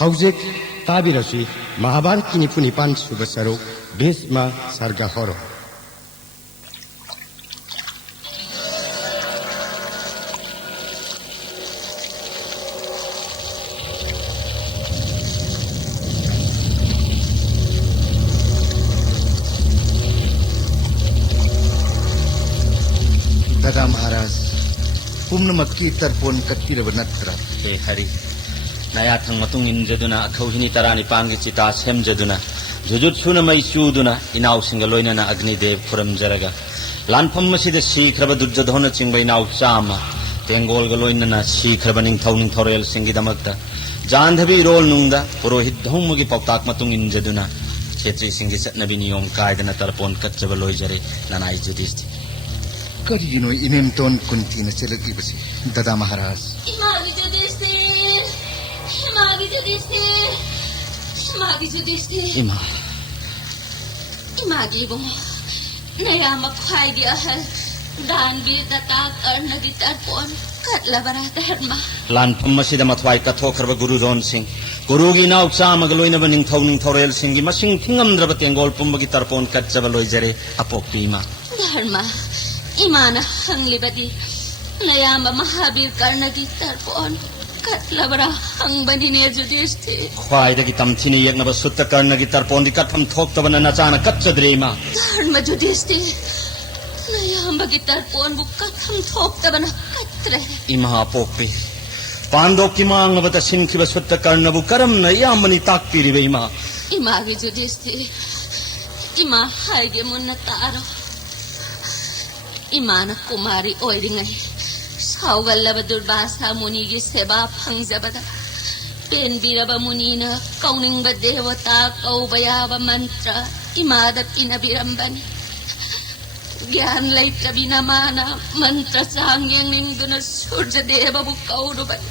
हौजेक ताबिरसी महाभारत की निपुनिपान सुबसरो भीष्म सर्ग हरो दादा महाराज पुम्नमक्की तरपोन कत्तिरब नत्र हे हरि नया थंग मतुंग इंजदुना अखौहिनी तरानी पांगी चिता सेमजदुना जुजुत्सुन मई चूदुना इनाव सिंग लोइनना अग्निदेव खुरमजरगा लानफम मसिद सीख्रब दुर्जधोन चिंग इनाव चामा तेंगोल लोइनना सीख्रब निंगथौ निंगथौरेल सिंगिदमक्ता जानधबी रोल नुंगदा पुरोहित धौमगी पौताक मतुंग इंजदुना क्षेत्री सिंगी चटनबी नियम कायदना तरपोन कच्चब लोइजरे ननाई जुदिस्ति करिनो इनेमतोन कुंतीन चलगी बसी दादा महाराज मागी जुदिस्ते इमा इमागी बो नया मखाई अहल दान भी दता कर्ण की तरपोन कटला बरा धर्मा लानफम मसिद मथवाई कथोखरब गुरुजोन सिंह गुरुगी नाव चामग लोइनब निंगथौ निंगथौरेल सिंगी मसिंग थिंगमद्रब तेंगोल पुंबगी तरपोन कच्चब लोइजरे अपोक्पीमा धर्मा इमान हंगलिबदी नयाम महावीर कर्ण की तरपोन कटलबरा हंगबनिने जुदिस्ते ख्वाइदगी तमथिनी यज्ञब सुत्त कर्णगी तरपोंदी कथम थोक्तबन नचान कच्चद्रेमा धर्म जुदिस्ते नयाम बगी तरपोन बु कथम थोक्तबन कत्रे इमा पोक्पे पांडव की मांगबत सिंखिब सुत्त कर्णबु करम न यामनि ताक्पीरिबे इमा इमागी जुदिस्ते इमा हाइगे मुन्न तारो इमान कुमारी ओइरिंगै सावगल्लब दुर्वासा मुनिगी सेवा फंगजबदा पेनबिरब मुनिना कौनिंग देवता कौबयाब मंत्र इमाद पिनबिरंबनी ज्ञान लैत्रबिना माना मंत्र सांग्यं निंगुन सूर्य देवबु कौरुबन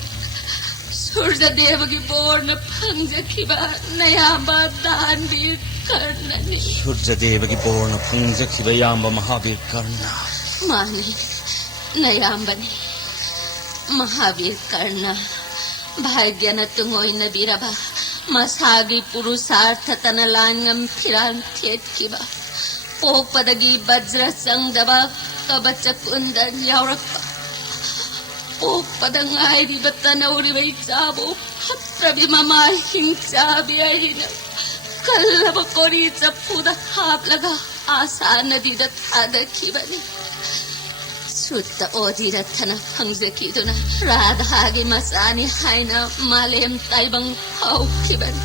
सूर्य देवगी बोर्न फंगजखिबा नयाबा दान वीर कर्णनि सूर्य देवगी बोर्न फंगजखिब याम महावीर कर्ण माने नयाम्बनी महावीर कर्ण भाग्यन तुंगोइन बिरबा मसागी पुरुषार्थ तन लांगम फिरान थेटकिबा पोपदगी वज्र संगदबा कबच कुंदन यावरक्पा पोपदंगाइरिब तनौरिबै चाबो फत्रबि ममा हिंसा बियहिन कल्लब कोरी चपुद हापलगा आशा नदी थादखिबनी सुत्त ओदिरथन फंगजकिदुना राधागी मसानी हाइना मालेम ताइबंग हौखिबन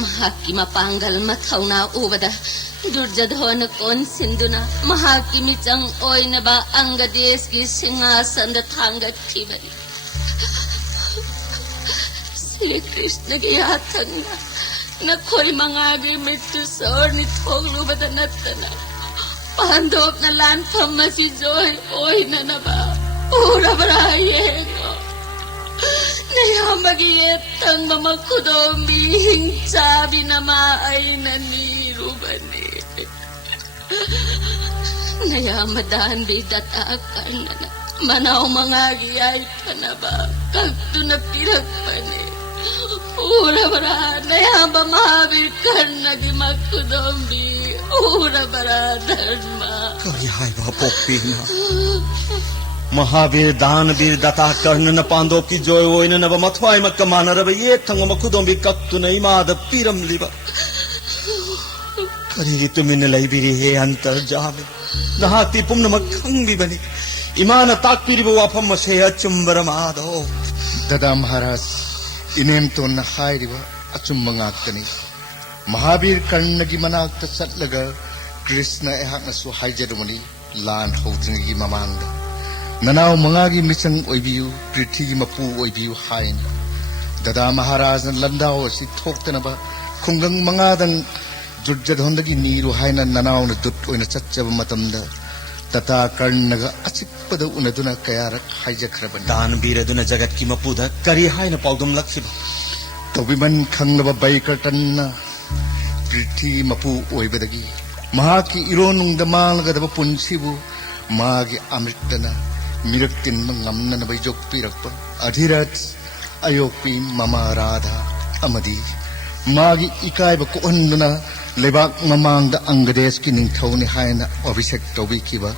महाकी मपांगल मथौना उबदा दुर्जधोन कोन सिंधुना महाकी मिचंग ओइनबा अंग देश की सिंहासन थांगखिबनी श्री कृष्ण की यातंगा नखोरी मंगागे मृत्यु सोरनी थोगलुबदा नत्तना पांडव न लानफम मसी जोय ओइन नबा पूरा बरायेगो नयामगी ये तंग मखुदोंबी हिंसा बिनमा आइन नीरुबनी नयामदान भी दता कर्णना मनाव मंगागी आई फनबा कक्तु न पिरकपने पूरा बरा नयाम महावीर कर्णगी मखुदोंबी पूरा बरा धर्म करी हाय बा पोक्पीना महावीर दानवीर दता कर्ण न पांडव की जोय ओइन नब मथवाई मक्क मानरब ये थंग मखुदोंबी कक्तु न इमाद पीरम लिबा करी तुमिन लैबिरी हे अंतर जामे नहाती पुम्न मखंग भी बनी इमान ताकपीरिब वाफम से अचुंबर मादो दादा महाराज इनेमतोन हाइरिब अचुंबंगाक्तनी महावीर कर्ण की मनाक्त चलगा कृष्ण एहाकनसु हाइजरमनी लान हौद्रिंगी ममांग ननाव मंगागी मिचंग ओइबियु पृथ्वी मपु ओइबियु हाइन दादा महाराज लंदाव असि थोक्तनबा खुंगंग मंगादंग दुर्जधोंदगी नीरु हाइन ननाव न दुत ओइना चच्चब मतमदा तथा कर्णगा अचिकपद उनदुना कयारक हाइजखरबन दान बीरदुना जगत की मपुदा करी हाइन पाउदुम लक्ष्यबा तोबिमन खंगनबा बैकटन्ना पृथ्वी मपु ओइबदगी महाकी इरोनुंगद मांगदब पुंसिबु मागी अमृतना मिरक्तिन मंगमनन बैजोक पिरक्प अधिरथ अयोक्पी ममा राधा अमदी मागी इकायब कोहन्दुना लेबाक ममांगदा अंगदेश की निंगथौनी हायना अभिषेक तौबिखिबा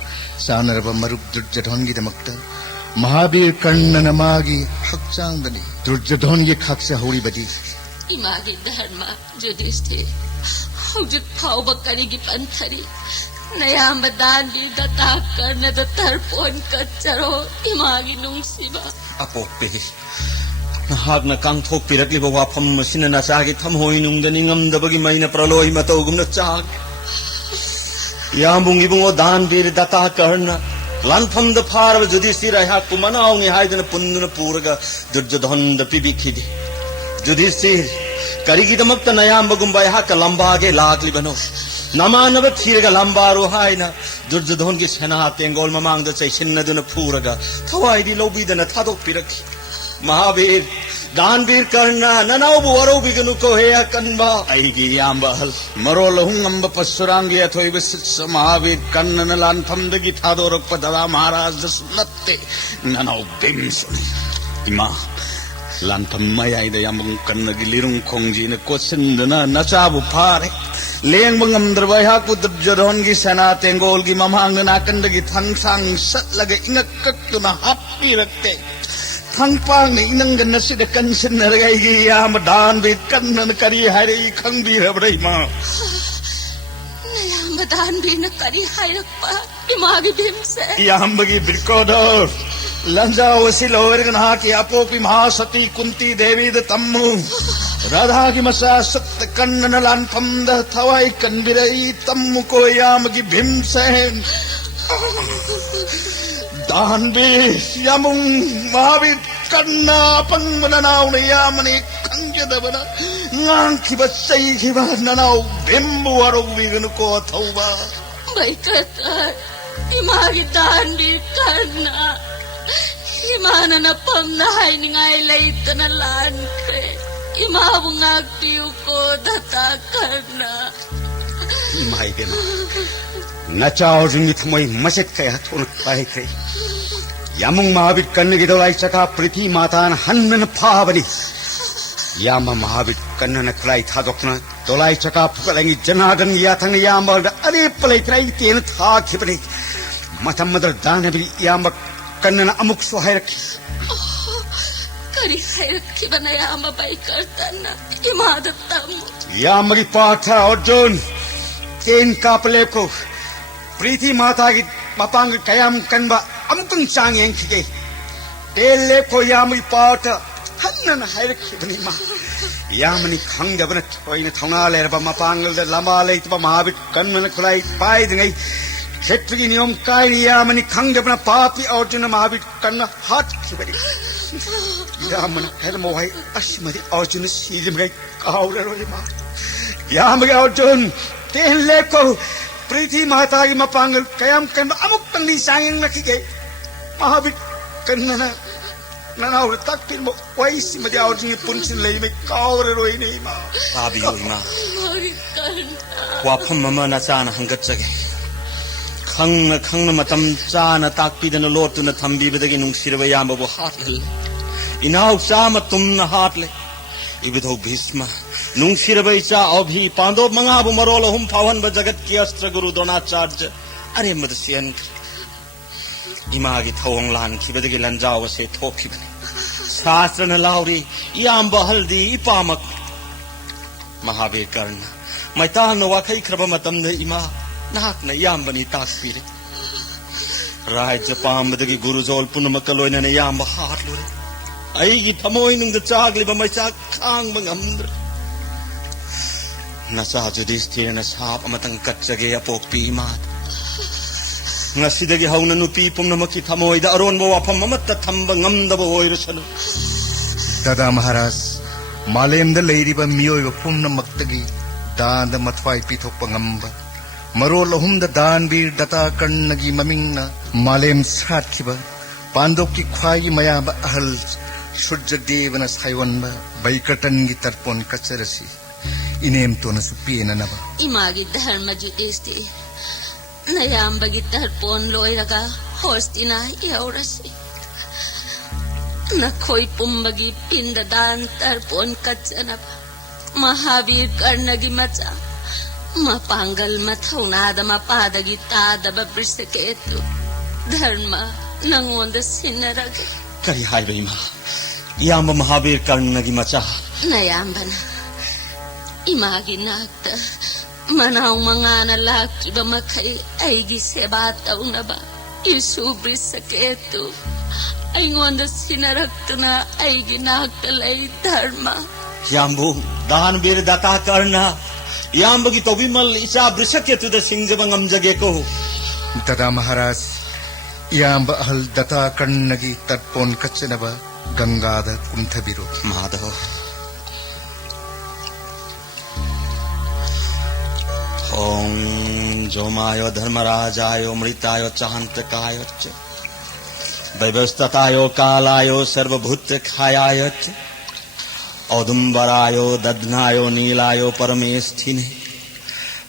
सानरबा मरुप दुर्योधनगी दमक्ता महावीर कर्णन मागी हक्चांगदनी दुर्योधनगी खाकसे हौरिबदी इमागी धर्म युधिष्ठिर हौजुक फाउबा करिगी पंथरी नयाम दानबी दता कर्णद तर्पोन कच्चरो Imangi नुंगसिबा अपोक्पे नहाकना कांगथोकपिरक्लिबा वाफम मसिना नचागी थमहोई नुंगदनि ngamdabagi maina praloi matogumna chak yambung ibungo danbir data karna lanpham da pharaba Yudhishthira hak kumanauni haidana punduna puraga Duryodhan da pibikhidi Yudhishthir karigi damakta nayambagumba hak lambage laklibano namanaba thiraga lambaro haina Duryodhan ki sena tengol mamang da chaisinaduna puraga thawaidi lobidana thadok pirakhi Mahavir दानवीर करना ननावबु वरोबिगनु को हे कन्बा आईगी यांबहल मरो लहुंगंब पसुरांगी अथोइब महावीर कन्नन लानफमदगी थादोरक पदला महाराज दसुलत्ते ननाव बिमसुनी इमा लानफम मयाइद यामबुं कन्नगी लिरुं खोंजी ने कोसिंदना नचाबु फारे Laing ngамद्रबा कु दुर्योधनगी सेना तेंगोलगी ममांगना कंदगी थंगसांग सत्लगे इंगक्कक्तुना हाप्पीरक्ते थंगपांग इनंगन नसिद कंसन नरगाईगी याम दानवीर कन्नन करी हरे खंगबीरबरै मा नयाम दानवीर न करी हायरक्पा इमागी भीमसे यामबगी बिरकोदर लंजा वसिलोरगन हाकी अपोपि महासती कुंती देवी द तम्मु राधा की मसा सत्य कन्नन लानफम द थवाई कनबिरई तम्मु को यामगी भीमसेन दानवीर यामुं महावीर कन्ना पंगमनाव ने यामने खंजदबना ngang खिबा ननाव बिम्बु वरोबिगनु को थौबा बैकता इमागी दानवीर करना इमानना पमना हाइनिंगाई लैतना लानख्रे इमाबु ngakpiu ko data करना इमाई बेमा नचाओ जिंगी थमोई मसेट कया थोन पाए करे यामुंग महावीर कन्न की दोलाई चका पृथ्वी मातान हन्नन फाबनी यामा महावीर कन्न खलाई था दोखना दोलाई चका फुकलेंगी जनार्दन याथंग यामा अरे पले त्राई तेन था खिबनी मतमदर दानवी यामा कन्न अमुक सुहाय रखी करी हाय रखी बनाया यामा बाई करता ना इमादत तम यामा की पाठा अर्जुन तेन कापले को प्रीति माता की मपांग कयाम कनबा अमुकंग चांग यांखिगे तेले को यामी पाट हन्नन हायरखिबनी मा यामनी खंगदबन थोइन थौना लेरबा मपांगल द लंबा लेतबा महावीर कन्नन खुलाई पाइदंगै क्षेत्रगी नियम काय यामनी खंगदबन पापी अर्जुन महावीर कन्न हाथ खिबनी यामन हेलमोहाय अश्मदि अर्जुन सीजमगै काउररोले मा यामगे अर्जुन तेले को प्रीति माता की मपांगल कयाम कन अमुक तंगी सांगिंग रखिगे महावीर कन्नना ननाव तक फिर वैसी मजे अर्जुन पुंसिन लई में कावर रोई नहीं मा पाबी होई मा वाफम ममा नचान हंगचगे खंग मतम चाना ताकपीदन लोटुन थंबीबदगी नुंगसिरबा यामबो हाटल इनाव चाम तुमना हाटले इबदो भीष्म नुंगसिरबा इचा अभी पांडव मंगाबु मरोल हुम फावन ब जगत की अस्त्र गुरु द्रोणाचार्य अरे मदसियन इमागी थौंग लान खिबदगी लंजाव से थोखिबने शास्त्र न लाउरी याम बहल्दी इपामक महावीर कर्ण मैतान वाखै खरबा मतम द इमा नाक न याम बनी ताकपीरे राज्य पामदगी गुरुजोल पुनमकलोइन न याम हाट लोरे अईगी थमोई नुंग चागलिबा मैचा खांग मंगमद्र नचा युधिष्ठिर न साप अमतंग कच्चगे अपोक्पी इमाद ngasi hauna nupi pumnamaki thamoida aronba wafam amatta thamba ngamdaba oirasanu दादा महाराज मालेमद लेरिबा मियोइबा पुमनमक्तगी दान मथवाई पिथोकपा ngamba मरोल अहुमद दानवीर दता कर्णगी ममिंगना मालेम सातखिबा पांडवकी ख्वाई मयाबा अहल सूर्यदेवना सायवनबा बैकटनगी तर्पण कचरसी इनेम तोना सुपिएननबा इमागी धर्म युधिष्ठिर नयाम्बगी तर्पण लोइरगा होस्तिना यौरसी nakoy pumbagi pindadan tarpon katsanaba Mahabir Karnagi macha mapanggal mathaunada mapadagi tadaba brisaketu dharma nangonda sinarage Kari haiba ima. Iyamba Mahabir Karnagi macha. Nayambana imagi nakta manaw mga nalaki ba makay aigi seba taunaba isu brisaketu ay ngonda sinarakta na aigi naktalay dharma Yambu dahan bir data karna Yamba gi tobimal isa brisaketu da singjaba ngamjage ko. Dada Maharaj, iyamba ahal data karnagi tarpon katsanaba gangada kumthabiro. Madhav. Om Jomayo Dharmarajayo Mritayo Chahantakayo Cha Vaivastatayo Kalayo Sarvabhutakhayayo Cha Audumbarayo Dadnayo Nilayo Paramesthine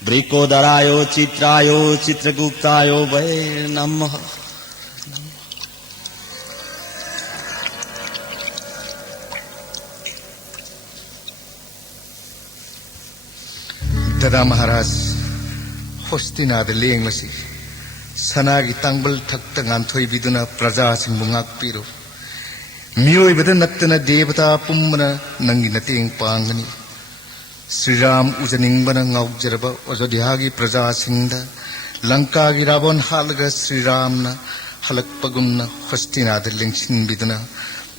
Brikodarayo Chitrayo Chitraguptayo Vai Namaha Dada Maharaj, hostinada lenglasi sanagi tangbal thakta nganthoi biduna praja sing mungak piro miyoi bada nattana devata pummana nangi nating pangani Sri Ram ujaning bana ngaukjaraba Ajodhyagi praja singda Lanka gi Ravan halga Sri Ram na halak pagumna hostinada lengsin biduna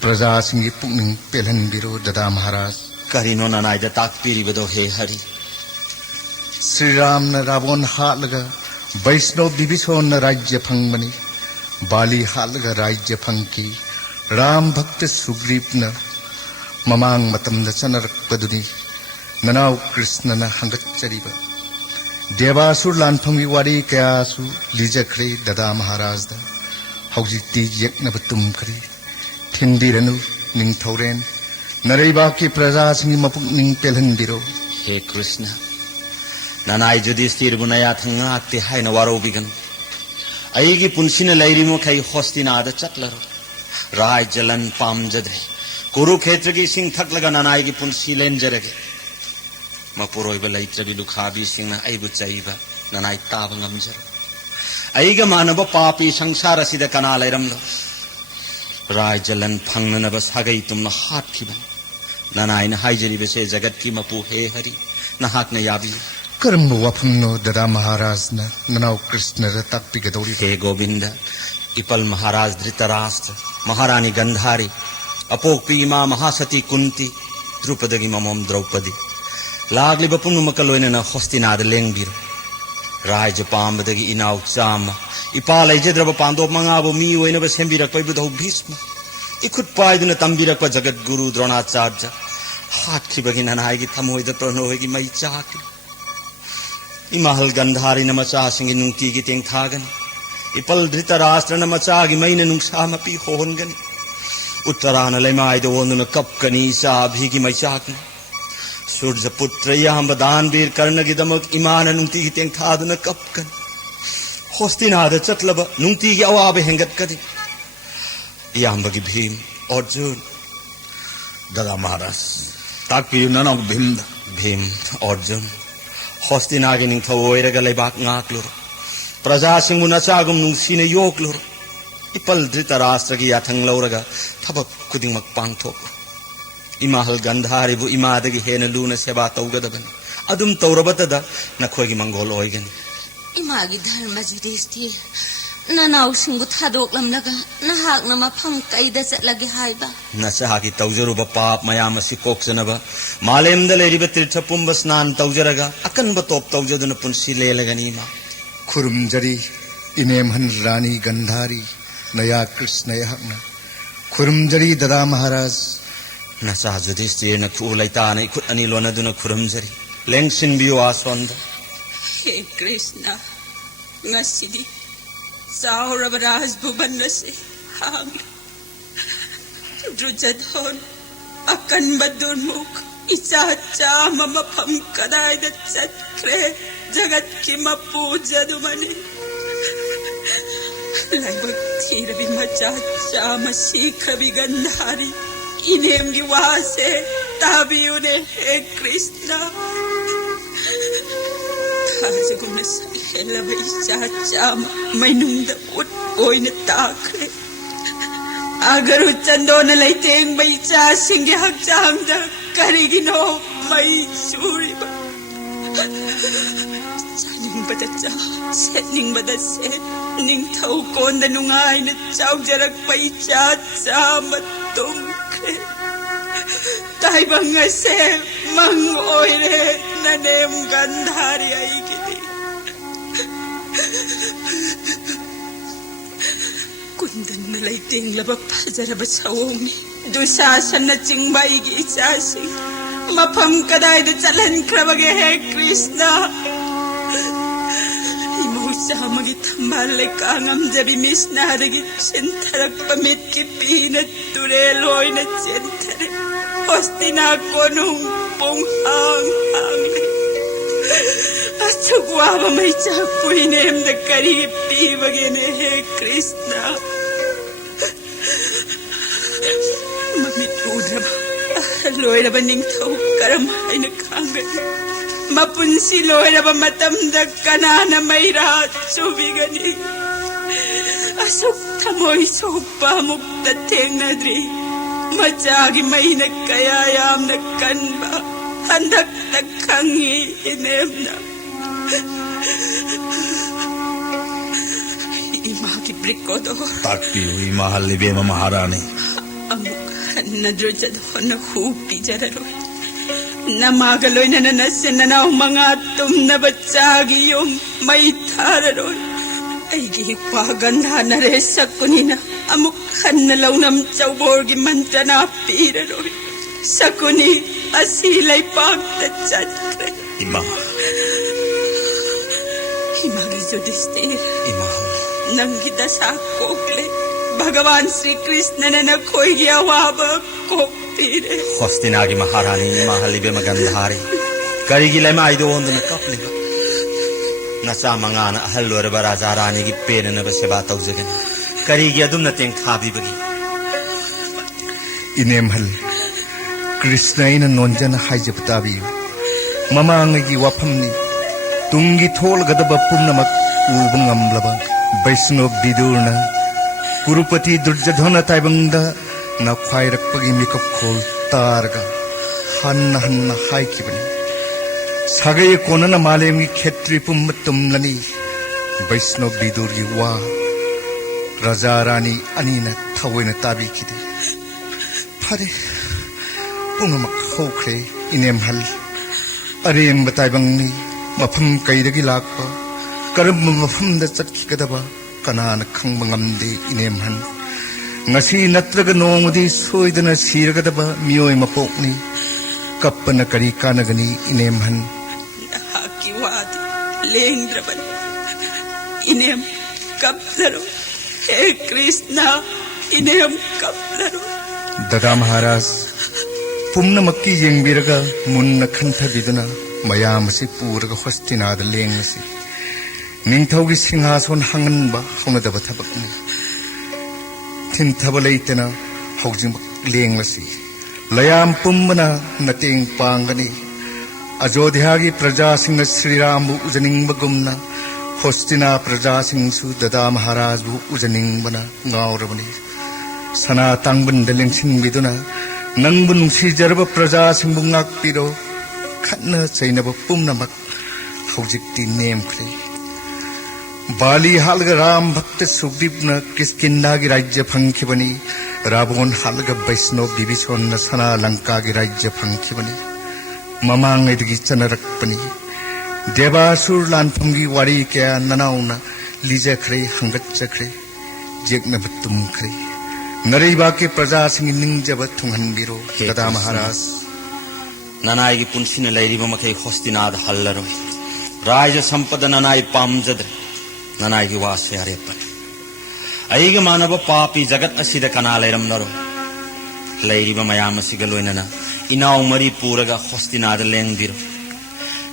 praja singi pungning pelhan biro Dada Maharaj Karino Nanaida Takpiri Bado He Hari Sri Ram na Ravan halga Vaishnav Bibhishon na Rajya Phangmani Bali halga Rajya Phangki Ram Bhakta Sugriv na Mamang matam na sanarakpaduni Nanaw Krishna na hangatchariba Devasur lanphamgi wari kayasu lijakre Dada Maharaj da Haujikti yakna batum kare Thindiranu ningthauren Naraiba ki praja singi mapuk ning pelhan biro He Krishna Nanai Yudhishthir bunaya thangakti haina waro bigan Aigi punsina lairimo kai hostinada chatlaro Rai jalan pamjadre Kurukhetra ki sing thaklaga nanai ki punsi lenjarage Mapuroiba laitrabi lukhabi singna aibu chaiba nanai taba ngamjar Aiga manaba papi sangsara sida kana lairamlo Rai jalan phangnanaba sagai tumna hat khiban Nanai na haijari bese jagat ki mapu he hari Nahak na yabi Karambu wapamno Dada Maharaj na Nanaw Krishna ra takpigadori He Govinda Ipal Maharaj Dhritarashtra Maharani Gandhari Apok Pima Mahasati Kunti Drupadagi Mamam Draupadi Lagli Bapun Makaloina na Hostinada Lengbir Raja Pambadagi Inaw Chama Ipalay Jedraba Pando Mangabo Miwena Basembira Paibudaw Bhisma Ikut Paiduna Tambira Jagat Guru Dronacharya Hat Kibagi Nanaygi Tamoida Pranohigi Mai Chaki Imahal Gandhari na macha singi nungti gi teng thagan Ipal Dhritarashtra na macha gi maina nungsama pi hohon gani Uttarana laimai do wonu na kapkani sa bhigi mai chakni Surja putra yamba Danbir Karna gi damak imana nungti gi teng thaduna kapkan Hostinada chatlaba nungti gi awabe hengat kadi Yamba gi Bhim Arjun Dada Maharaj Takpi nanang Bhim Arjun Hostinagi ning thawoiraga leibak ngaklur praja singu nachagum nungsine yoklur ipal Dhritarashtra gi yathang lauraga thabak kudingmak pangthok imahal Gandhari bu imadagi hena luna seba tawgadaban adum tawrabatada nakhoigi mangol oigani imagi dharma Yudhishthir nanaw singbu thadoklamlaga nahak na mafam kaida chatlagi haiba Nasahagi tawjaruba pap mayam asi koksanaba malemda leriba tirtha pumba snan tawjaraga akanba top tawjaduna punsi lelagani ma Khurumjari Inemhan Rani Gandhari Naya Krishna yahakna Khurumjari Dada Maharaj Nasah Yudhishthir na khulaitana ikut ani lonaduna khurumjari lengsin biyo aswanda He Krishna ngasidi Saurab Raj Bhubanna se hang Drujadhon akan badurmuk isa chama mapam kadai da chakre jagat ki mapuja dumani लाइबक थीरबी मचा चाम सीखबी गंधारी इनेम की वासे ताबी उन्हें हे कृष्णा थाजगुन सहेलबई चाम मैनुंग उत ओइन ताखरे अगर चंदोन लेतेंग बैचा Singh हकचांग the करिगिनो मई सूरिब चानिंग बदचा सेनिंग बदसे निंग थौ कोन the नुंगाई न चाउजरक बैचा चाम तुमखे ताइबंग से मंग ओइरे ननेम गंधारी आई गिदी कुंदन लैतेंग लब फजरब सवोंगी दुशासन चिंगबाई की इचासी मफम कदाई द चलन क्रबगे है कृष्णा इमोचा मगी थंबाले कांगम जबी मिसना दगी चिंतरक पमित की पीन तुरे लोई न चिंतरे हस्तिना कोनुंग पोंग हांग हांग असुगवा बमई चा पुइनेम द करी पी बगे ने है कृष्णा मम्मी उद्रब लोयरब निंगथौ करम हाइन खांगनी मपुंसी लोयरब मतम द कनाना मैरा चुबिगनी असुक थमोई सोपा मुक्त थेंगनद्री मचागी महीन कया यामन कनबा हंदक तक खंगी इनेमना इमा की ब्रिको दो ताकि हुई महल्ली बेमा महारानी नद्रो जदोन खूपी जररोय नमागलोय नननसे ननाव मंगा तुम न बच्चागी योम मई थाररोय ऐगी पागंधा नरे सकुनिना अमुक हन्न लौनम चौबोरगी मंत्रना पीररोय सकुनी असी लैपाक तचक्रे इमा हिमागी जुडिस्तिर इमा नंगी दशा कोकले भगवान श्री कृष्ण ने न खोई गया वाब को पीरे हस्तिनागी महारानी महल्ली बेमा गंधारी करिगी लैमा आइदो ओंदन कपलिगा नचा मंगाना अहल लोरबा राजा रानी की पेननब सेवा तौजगन करिगी अदुम नतें खाबीबगी इनेमहल कृष्ण इन नोंजन हाइजब ताबी ममांगी वफमनी तुंगी थोल गदब पुनमक उबंगमलब वैष्णव विदुरना कुरुपति दुर्जधन ताइबंगदा नख्वाइरकपगी मिकप खोल तारगा हन्न हन्न हाइकिबनी सागै कोनना मालेमगी खेत्री पुम तुमलनी वैष्णव विदुरगी वा राजा रानी अनीना थवैना ताबिखिदे फरे पुंगमक होख्रे इनेमहल अरेंग बताइबंगनी मफम कैदगी लाकपा करम मफम द चटखिगदबा कनान खंग मंगमदे इनेमहन ngasi natraga nongdi soidana siragada mioi mapokni kappana kari kanagani inemhan haki wadi lendraban inem kapzaro he krishna inem kapzaro dada maharaj pumna makki yengbiraga munna khantha biduna mayamasi puraga hostinada lengasi ningthaugi singhason hanganba honadaba thabakni थिन थबलेतना हौजिंग लेंगलसी लयाम पुम्बना नतेंग पांगनी अयोध्या की प्रजा सिंह श्री राम उजनिंग बगुमना होस्तिना प्रजा सिंह सु ददा महाराज बु उजनिंग बना गावरबनी सना तांगबन दलेंसिंग बिदुना नंगबु नुसी जरब प्रजा सिंह बुंगाक पिरो खन्न चैनब पुम्नमक हौजिक्ति नेमख्रे बाली हालग राम भक्त सुग्रीव न किष्किंधा की राज्य फंखिबनी रावण हालग वैष्णव विभीषण न सना लंका की राज्य फंखिबनी ममांगैदगी चनरकपनी देवासुर लानफमगी वारी क्या ननाउना लिजखरे हंगचखरे जेकनब तुमखरे नरैबा के प्रजा सिंह निंजब थुंगनबिरो गदा महाराज ननाई की पुंसिन लैरिबा मखै हस्तिनाद हल्लरोय राज्य संपद ननाई पामजद्र ननाई की वासे अरेपन अईग मानव पापी जगत असिद कना लेरमनरो लैरिबा मयाम असिगा लोइनना इनाउ मरी पूरगा हस्तिनाद लेंगदिरो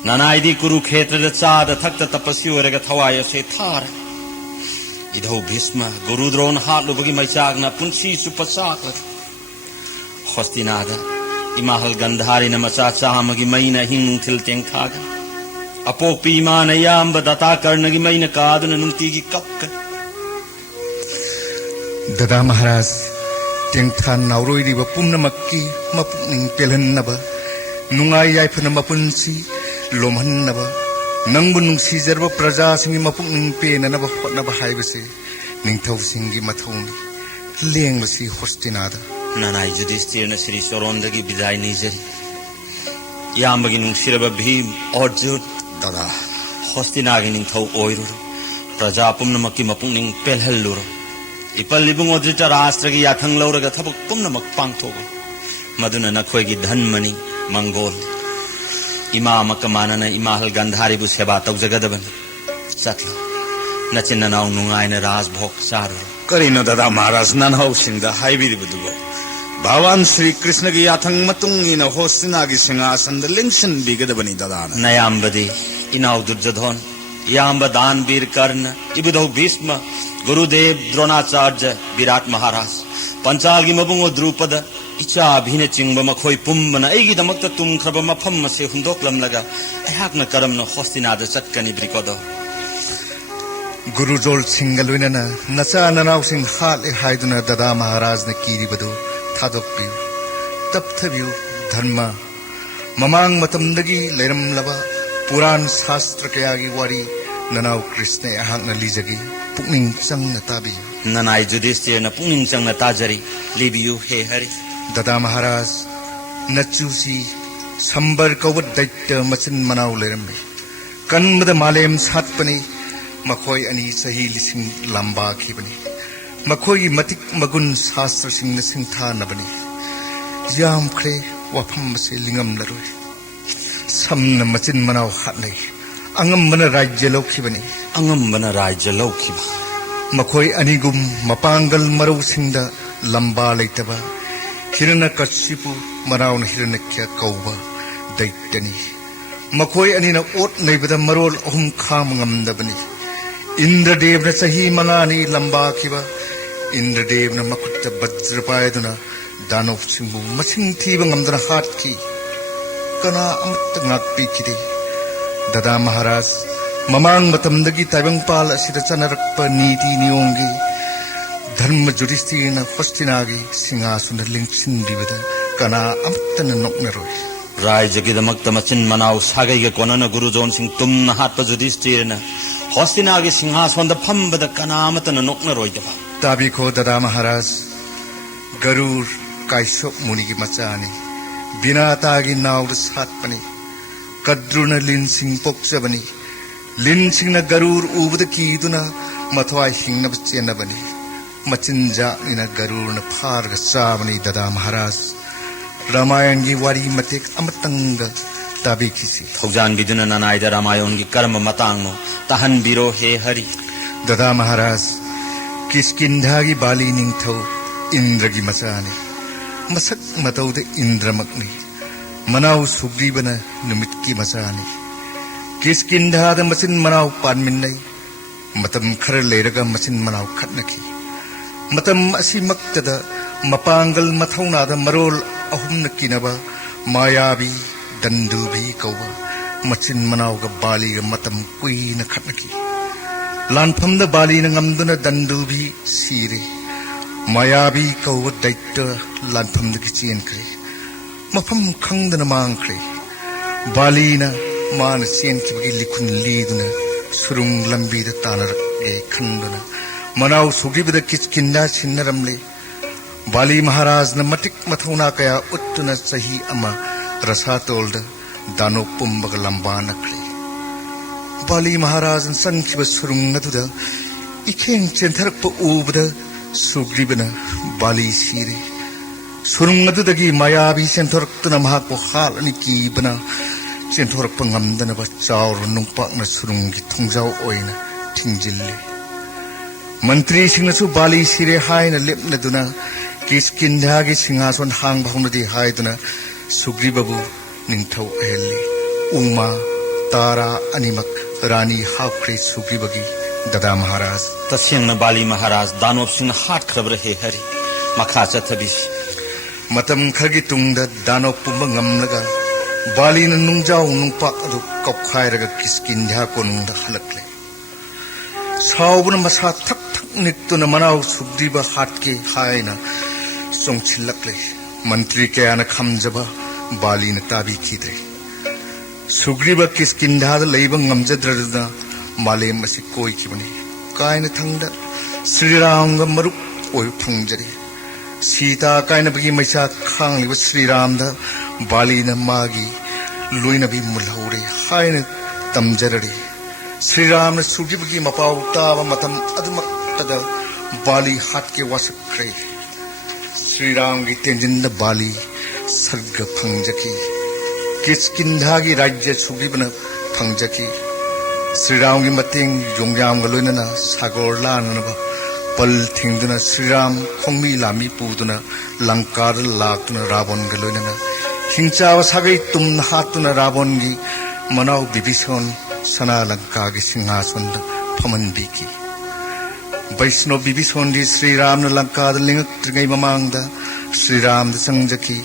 ननाईदी कुरुक्षेत्र चाद थक्त तपस्वी ओरगा थवाय से थार इधौ भीष्म गुरुद्रोण हाटलुबगी मैचागना पुंसी चुप्पा चाकलग हस्तिनादा इमाहल गंधारिना मचा चामगी मैना हिंग नुंथिल तेंखागा अपोक्पी इमाना याम्ब दता कर्णगी मैना कादुना नुंतीगी कपका ददा महाराज तेंथा नावरोइरिबा पुम्नमक्की मपुनिंग पेलहन्नबा नुंगाई याइफना मपुंसी लोमहन्नबा नंगबु नुंसीजरबा प्रजासिंगी मपुनिंग पेननबा होटनबा हाइबसे निंथौसिंगी मथौनी लेंगबसी हस्तिनादा ननाई युधिष्ठिरना श्री सोरोंदगी विदाय निजरी याम्बगी नुंसिरबा भीम अर्जुन दादा हस्तिनागी निंथौ ओइरुरो प्रजा पुम्नमक्की मपुनिंग पेलहल्लुरो इपल लिबुंग ओद्रिता राष्ट्रगी याथंग लौरगा थबक पुम्नमक पांगथोगो मदुना नखोयगी धनमनी मंगोल इमा मकमानना इमाहल गंधारीबु सेवा तौजगदबन चतलो नचिन ननाउ नुंगाइना राजभोग चारो करिनो दादा महाराज ननहौ सिंगदा हाइबिरिबदुगो भगवान श्री कृष्ण की याथंग मतुंगिना हस्तिनागी सिंहासन लिंगसन बिगदबनी दादा नयाम्बदी इनाउ दुर्योधन याम्ब दानवीर कर्ण इबुधौ भीष्म गुरुदेव द्रोणाचार्य विराट महाराज पंचालगी मबुंगो द्रुपद इचा भिने चिंग मखोई पुम्बना एगिदमक्ता तुमख्रब मफम मसे हुंदोकलमलगा अहाकना करमना हस्तिनादा चटकनी ब्रिकोदो गुरुजोल सिंगलुइनना नचा ननाउ सिंग हाले हाइदुना ददा महाराज ने कीरिबदु थादोकपियु तप्थबियु धर्म ममांग मतमदगी लेरमलबा पुराण शास्त्र कयागी वारी ननाउ कृष्ण अहाकना लीजगी पुनिंग चंगना ताबियु ननाई युधिष्ठिरना पुनिंग चंगना ताजरी लिबियु हे हरि ददा महाराज नचुसी संबर कौबत दैत्य मचिन मनाउ लेरमे कन्मद मालेम सातपने मखोई अनि सही लिसिंग लंबा खिबने मखोई मतिक मगुन शास्त्र सिंह सिंथा नबने याम खरे वफम से लिंगम लरोय समन मचिन मनाउ हातले अंगम बन राज्य लौखिबने अंगम्बना राज्य लौखिबा मखोई अनिगुम मपांगल मरौ सिंगदा लंबा लेतबा हिरण्यकशिपु मनाउन हिरण्यक्य कौबा दैत्यनी मखोई अनिना ओट नैबदा मरोल अहुम खाम ngamdabani इंद्रदेवना सही मंगानी लंबा खिबा इंद्रदेवना मकुट वज्र पायदुना दानव सिंबु मसिंग थीबा ngamdana हात की कना अमत ngakpi खिदे ददा महाराज ममांग मतमदगी ताइबंगपाल असिदा चनरक्पा नीति नियोंगी धर्म जुडिस्थिरना हस्तिनागी सिंहासन लिंगसिनदिबदा कना अमतना नोकनरोय राज्यगिदमक्ता मचिन मनाउ सागैगे कोनना गुरुजोन सिंह तुमना हाटपा युधिष्ठिरना हस्तिनागी सिंहासनदा फम्बदा कनामतना नोकनरोयदबा ताबिखो ददा महाराज गरुड़ काइसोप मुनि की मचानी बिना तागी नाउड सातपनी कद्रुना लिन सिंह पोक्चबनी लिन सिंह न गरुड़ उबद कीदुना मथवाई हिंगना बचेनबनी मचिंजा इना गरुड़ न फारग चाबनी ददा महाराज रामायण की वारी मतेक अमतंग ताबी किसी थौजान बिदुना ननाइदा रामायण की कर्म मतांगनो तहन बिरो हे हरि ददा महाराज किसकिंधा की बाली निंगथौ इंद्र की मचानी मसक मतौद इंद्रमकनी मनाउ सुग्रीबना नुमित की मचानी किसकिंधा द मचिन मनाउ पानमिन्नै मतम खर लेरगा मचिन मनाउ खटनकी मतम असिमक्तदा मपांगल मथौनादा मरोल अहुमन किनबा मायावी दंदुभी कौबा मचिन मनाउगा बालीगा मतम कुइन खटनकी लानफमदा बालीना ngamduna दंदुभी सीरे मायावी कौबा दैत्य लानफमदगी चेनख्रे मफम खंगदना मांगख्रे बालीना मान चेनखिबगी लिखुन लीदुना सुरुंग लंबीदा तानरके खंदुना मनाउ सुग्रीबदा किचकिंदा छिन्नरमले बाली महाराज न मटिक मथौना कया उत्तुना सही अमा रसातोल्द दानो पुंबग लंबा नखले बाली महाराज न संखिब सुरुंग अदुदा इखेंग चेंथरप उबदा सुग्रीबना बाली सीरे सुरुंग अदुदगी मायावी चेंथरक्तुना महाको हालनि कीबना चेंथरप ngamdana चाउर नुंगपाकना सुरुंगी थुंजाव ओइना थिंजिल्ले मंत्री सिंहसु बाली सिरे हायना लेपनदुना किसकिंधागी सिंहासन हांग भावनदी हायदुना सुग्रीबबु निंथौ अहेल्ली उमा तारा अनिमक रानी हाफ्रे सुग्रीबगी Dada Maharaj. तस्यंग बाली महाराज दानव सिंह हाथ खबर हे हरि मखा चथबिस Matam khagi tungda Dano Pumba ngamlaga Bali na nungjaw nungpak adu kapkhairaga kiskindha ko nungda halakle. Saubuna masa thak thak nittu na manaw sugdiba hatke haina songchilakle. Mantri ke ana khamjaba Bali na tabi khidre. Sugriba kiskindha da leiba ngamjadradna malem masi koi kibani. Kaina thangda Sri Ram ga maruk oy phangjari. Sita kaina bagi maisa khang liba Sri Ram da Bali na magi luina bi mulhaure haina tamjarare. Sri Ram na sugi bagi mapau tawa matam adumak tada Bali hatke wasakre. Sri Ram gi tenjin da Bali sarga phangjaki. Kiskindha gi rajya sugi bana phangjaki. Sri Ram gi mating yongyam ga luina na sagor lana ba pal thingduna Sri Ram khongmi lami puduna Lankar laktuna Ravan ga luina na hingchawa sagai tumna hatuna Ravan gi manaw Bibhishon sana Lanka gi singhasan da phaman biki. Vaishno Bibhishon di Sri Ram na Lanka da lingak tringai mamang da Sri Ram da sangjaki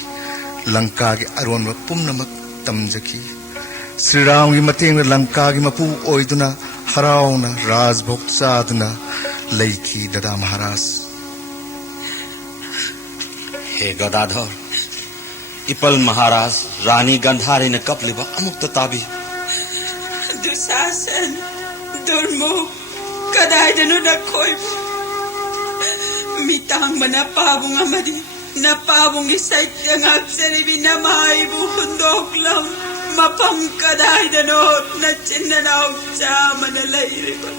Lanka gi aron wa pumnamak tamjaki. Sri Ram gi mating na Lanka gi mapu oiduna harauna rajbhog saduna Laiki Dada Maharaj. हे गदाधर इपल महाराज रानी गंधारी ने कपलिबा अमुक्त ताबी Dusasan, Durmuk, Kadayano na koy. Mitang manapabong amadi, napabong isay ang aksaribi na maibuhundok lang. Mapang kadayano na chinanaw sa manalairiba.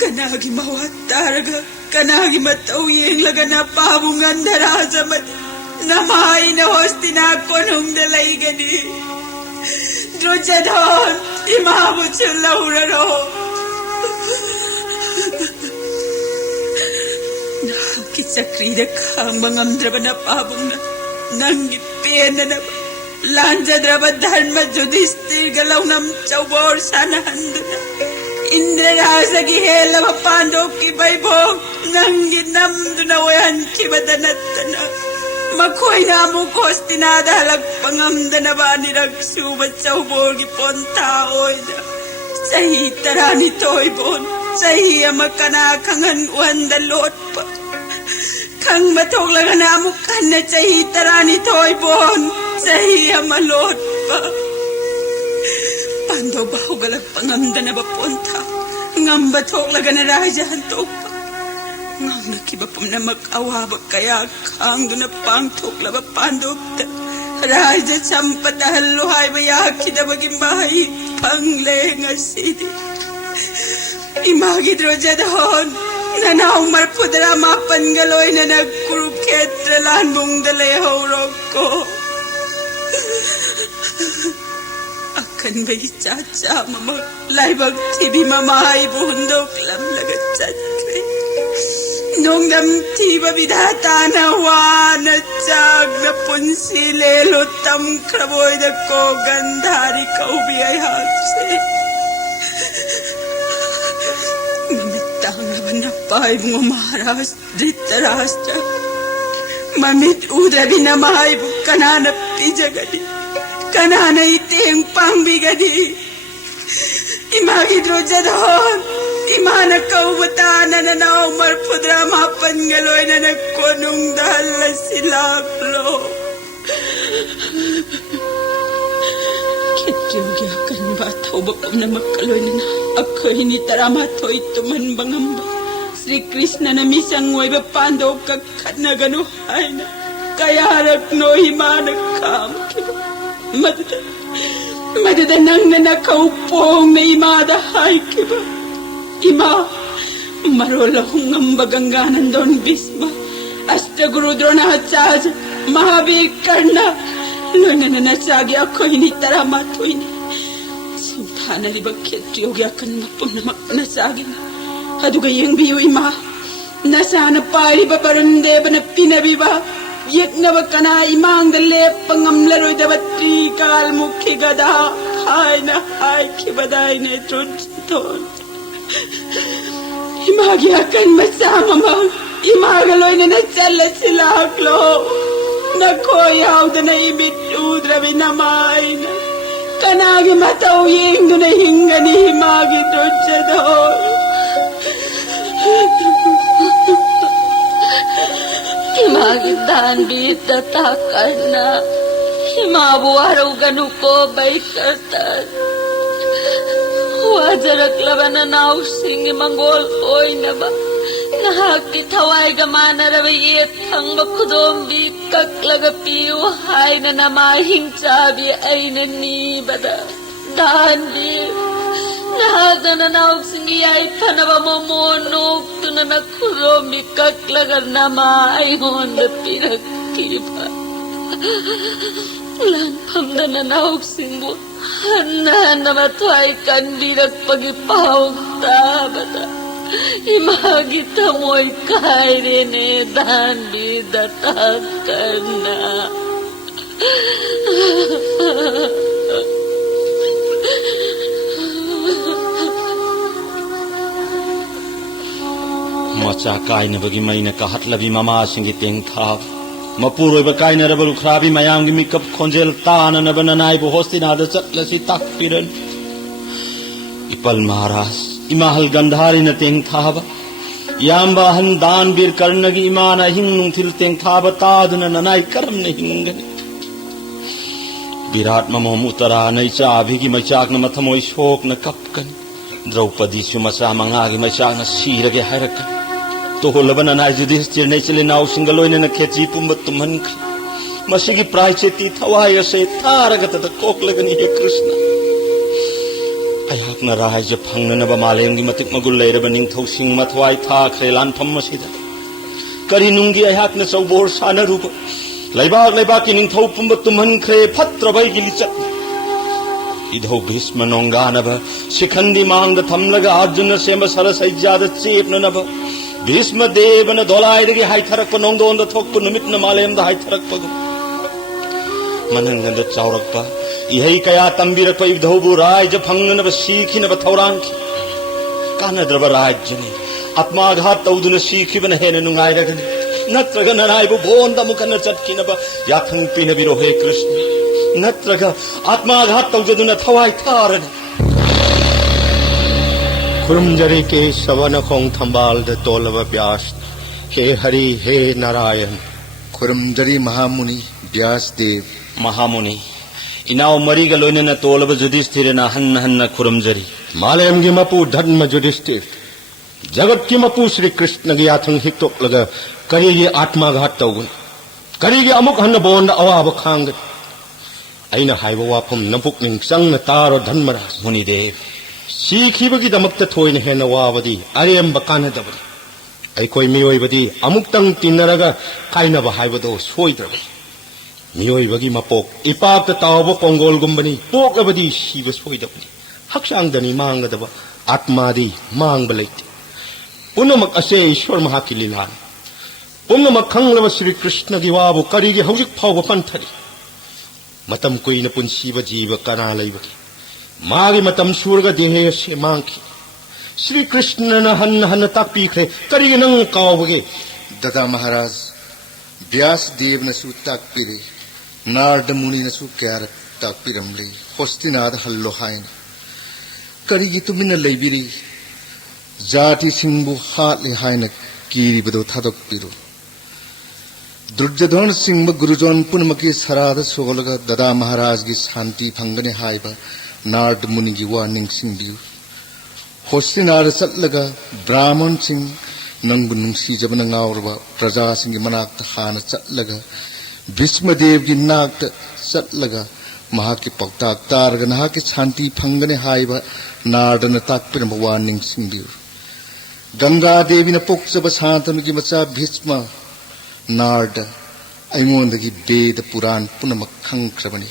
Kanagi mawataraga, kanagi matawiyeng laga na pabungan daraza madi. Namay na hosti na ako nung dalay gani. Drojadon, imabot siya lauraro. Nakakitsakrida kang mga amdraba na pabong na nanggipena na ba. Lanjadraba dharma judistir galaw nam chawbor sanahan na. Indrarasa gihela mapandok kibaybog nangginam dunawayan kibadanatana. Makoy na mo kosti na dahalag pangamda na ba ni nagsubat sa uborgi pontaoy na. Sahi tarani toy bon, sahi amakanakangan uandalot pa. Kang matoglaga na mo kan na sahi tarani toy bon, sahi amalot pa. Pando ba galag pangamda na ba ponta, ngamba toglaga na rajahan to pa. Ngam nakibapam na mag-awabag kaya kang doon na pangtok laba pandok ta. Raja sampatahal luhay mayaki na maging bahay panglenga sidi. Imagi drojadahon nanawang marpudra mapangaloy na nagkurukit ralan mong daleho ko. Akan ba'y chacha mamag laibag tibi mamahay buhundok lam lagat chatre. Nung namtiba bidata na wana chag na punsilelo tam kraboy na ko gandhari kaubiyay hapse. Mamitang naman na pa'y mga maharas dritaras chag. Mamit udra binamahay bu kanana pijagadi. Kanana iting pangbigadi. Imagi drojadon. Imana kaubatan na nanaw marpudra mapangaloy na nagkunong dahil na silaplo. Kityogyakan ba taubakam na makaloy na ako hinitaramato ito man bangamba. Sri Krishna na misang way bapando kakanaganuhay na kaya harak no himana kamkiba. Madadanang na nakaupong na imadahay kiba. Ima, marolahong ang bagangganan doon, Bhisma. Asta Guru Dronacharya, Mahavir Karna. Loy na nanasagi ako, hinitaramato ini. Simtana libag ketyogi akan mapunamak nasagi na. Hadugayang biyo, Ima. Nasana pari ba barunde ba na pinabiba? Yek na ba ka na imang dalep pangamlaroy dapat tri kalmukhi gada. Hay na hay kibaday na trunton. Imagi akan masama mo. Imagaloy na natsalat sila aklo. Nakoyaw da na ibit udra binamay na. Kanagi matawing do na hinga ni himagi doon. Imagi danbit datakar na. Himabuaraw ganuko bay kartan. Wajarak laban na nausing imangol oy na ba? Nahakit haway gamana rabayet hang makudumbi kaklaga piyo hay na namahing sabi ay nanibada. Danbi, nahada na nausing iyay panabamamonok to na nakudumbi kaklaga namay honda pinagtiba. Lanpam na nanauksing mo. Hanahan na matway kan birak pagipawag tabata. Imagita mo'y kairene dan bidatakan na. Macakay na bagi may nakahatlabi mamasing iteng tao. Mapuroy ba kain na rabal krabi mayang gimikap konjel taana na bananay bu hostinada satla si takpiran. Ipal maras, imahal gandhari na teng thaba. Yamba handan bir karnagi imana hingnung til teng thaba tadu na nanay karam na hinggan. Birat mamom utara na isabi ki machak na matamoy shok na kapkan. Draupadi sumasa mangagi machak na sirage harakan. Toholaban na Yudhishthir na sila nausingaloy na nakhetsi pumbat tuman ka. Masigi praicheti thawaya say taragat at koklagan ni Krishna. Ayak na rahay japang na nabamalay ang gimatik magulay rabaning tausing matway thakre lanpam masida. Karinunggi ayak na saubor sana rupa. Laybag kining thaw pumbat tuman kre patrabay gilichat. Idhaw bhisma nonggana ba, sikhandi mangda thamlaga Arjuna sema sarasay jada chep na ba. Bhisma Deva na dolay dagi hay tharak pa nong doon da thok pa numit na malayam da hay tharak pa manangan da chaurak pa ihay kaya tambirak pa ibdhaw bu rai japang na ba sikhi na ba thawrangki kana draba rai jani atma aghat tawdu na sikhi ba na hena nungay ragani natraga nanay bu bonda mukha na chatki na ba yathang pinabiro he Krishna natraga atma aghat tawdu na thaway tharani Kurumjari ke savana khong thambal de tolava vyas he hari he narayan Kurumjari Mahamuni Vyas Dev Mahamuni inaw mariga loina na tolaba Yudhishthir na hanna Kurumjari Malayam gi mapu dharma Yudhishthir Jagat ki mapu Shri Krishna gi yathang hitok laga kari gi atma ghat tawgun kari gi amuk hanna bonda awaba khangat aina haiba wapam napuk ning sang na taro dharmaras Muni Dev Sikhi damakta thoina hena wabadi arem bakana dabadi aikoi mioi badi amuktang tinaraga kaina ba haibado soidrabadi mioi bagi mapok ipak ta tawbo kongol gumbani pok abadi siba soidabadi haksang dani mangadaba atmadi mangbalait punamak ase ishwar mahakililan punamak khanglaba Shri Krishna gi wabu karigi haujik phawba panthari matam koina punsiba jiba kana laibaki Magi matam surga dehe se mangki Shri Krishna na hanna takpi kre karigi nang kawbage Dada Maharaj Vyas Dev na su takpire Narda Muni na su kyar takpiramle Hostinada hallo hain Karigi tumina laibiri Jati singbu hatli hain kiri bado thadok piru Durjadhan singba Gurujan punmaki sarada sogolaga Dada Maharaj gi shanti phangane haiba Nard Muni gi warning sing biu Hostinada satlaga Brahman sing nangu nungsi jabana ngawrba praja sing gi manakta khana satlaga Bhishma Dev gi nakta satlaga mahaki paktak targa nahaki shanti phangane haiba nardana takpirma warning sing biu Ganga Devi na pokjaba santanu gi macha Bhishma Narda aingondagi Veda Puran punamak khangkrabani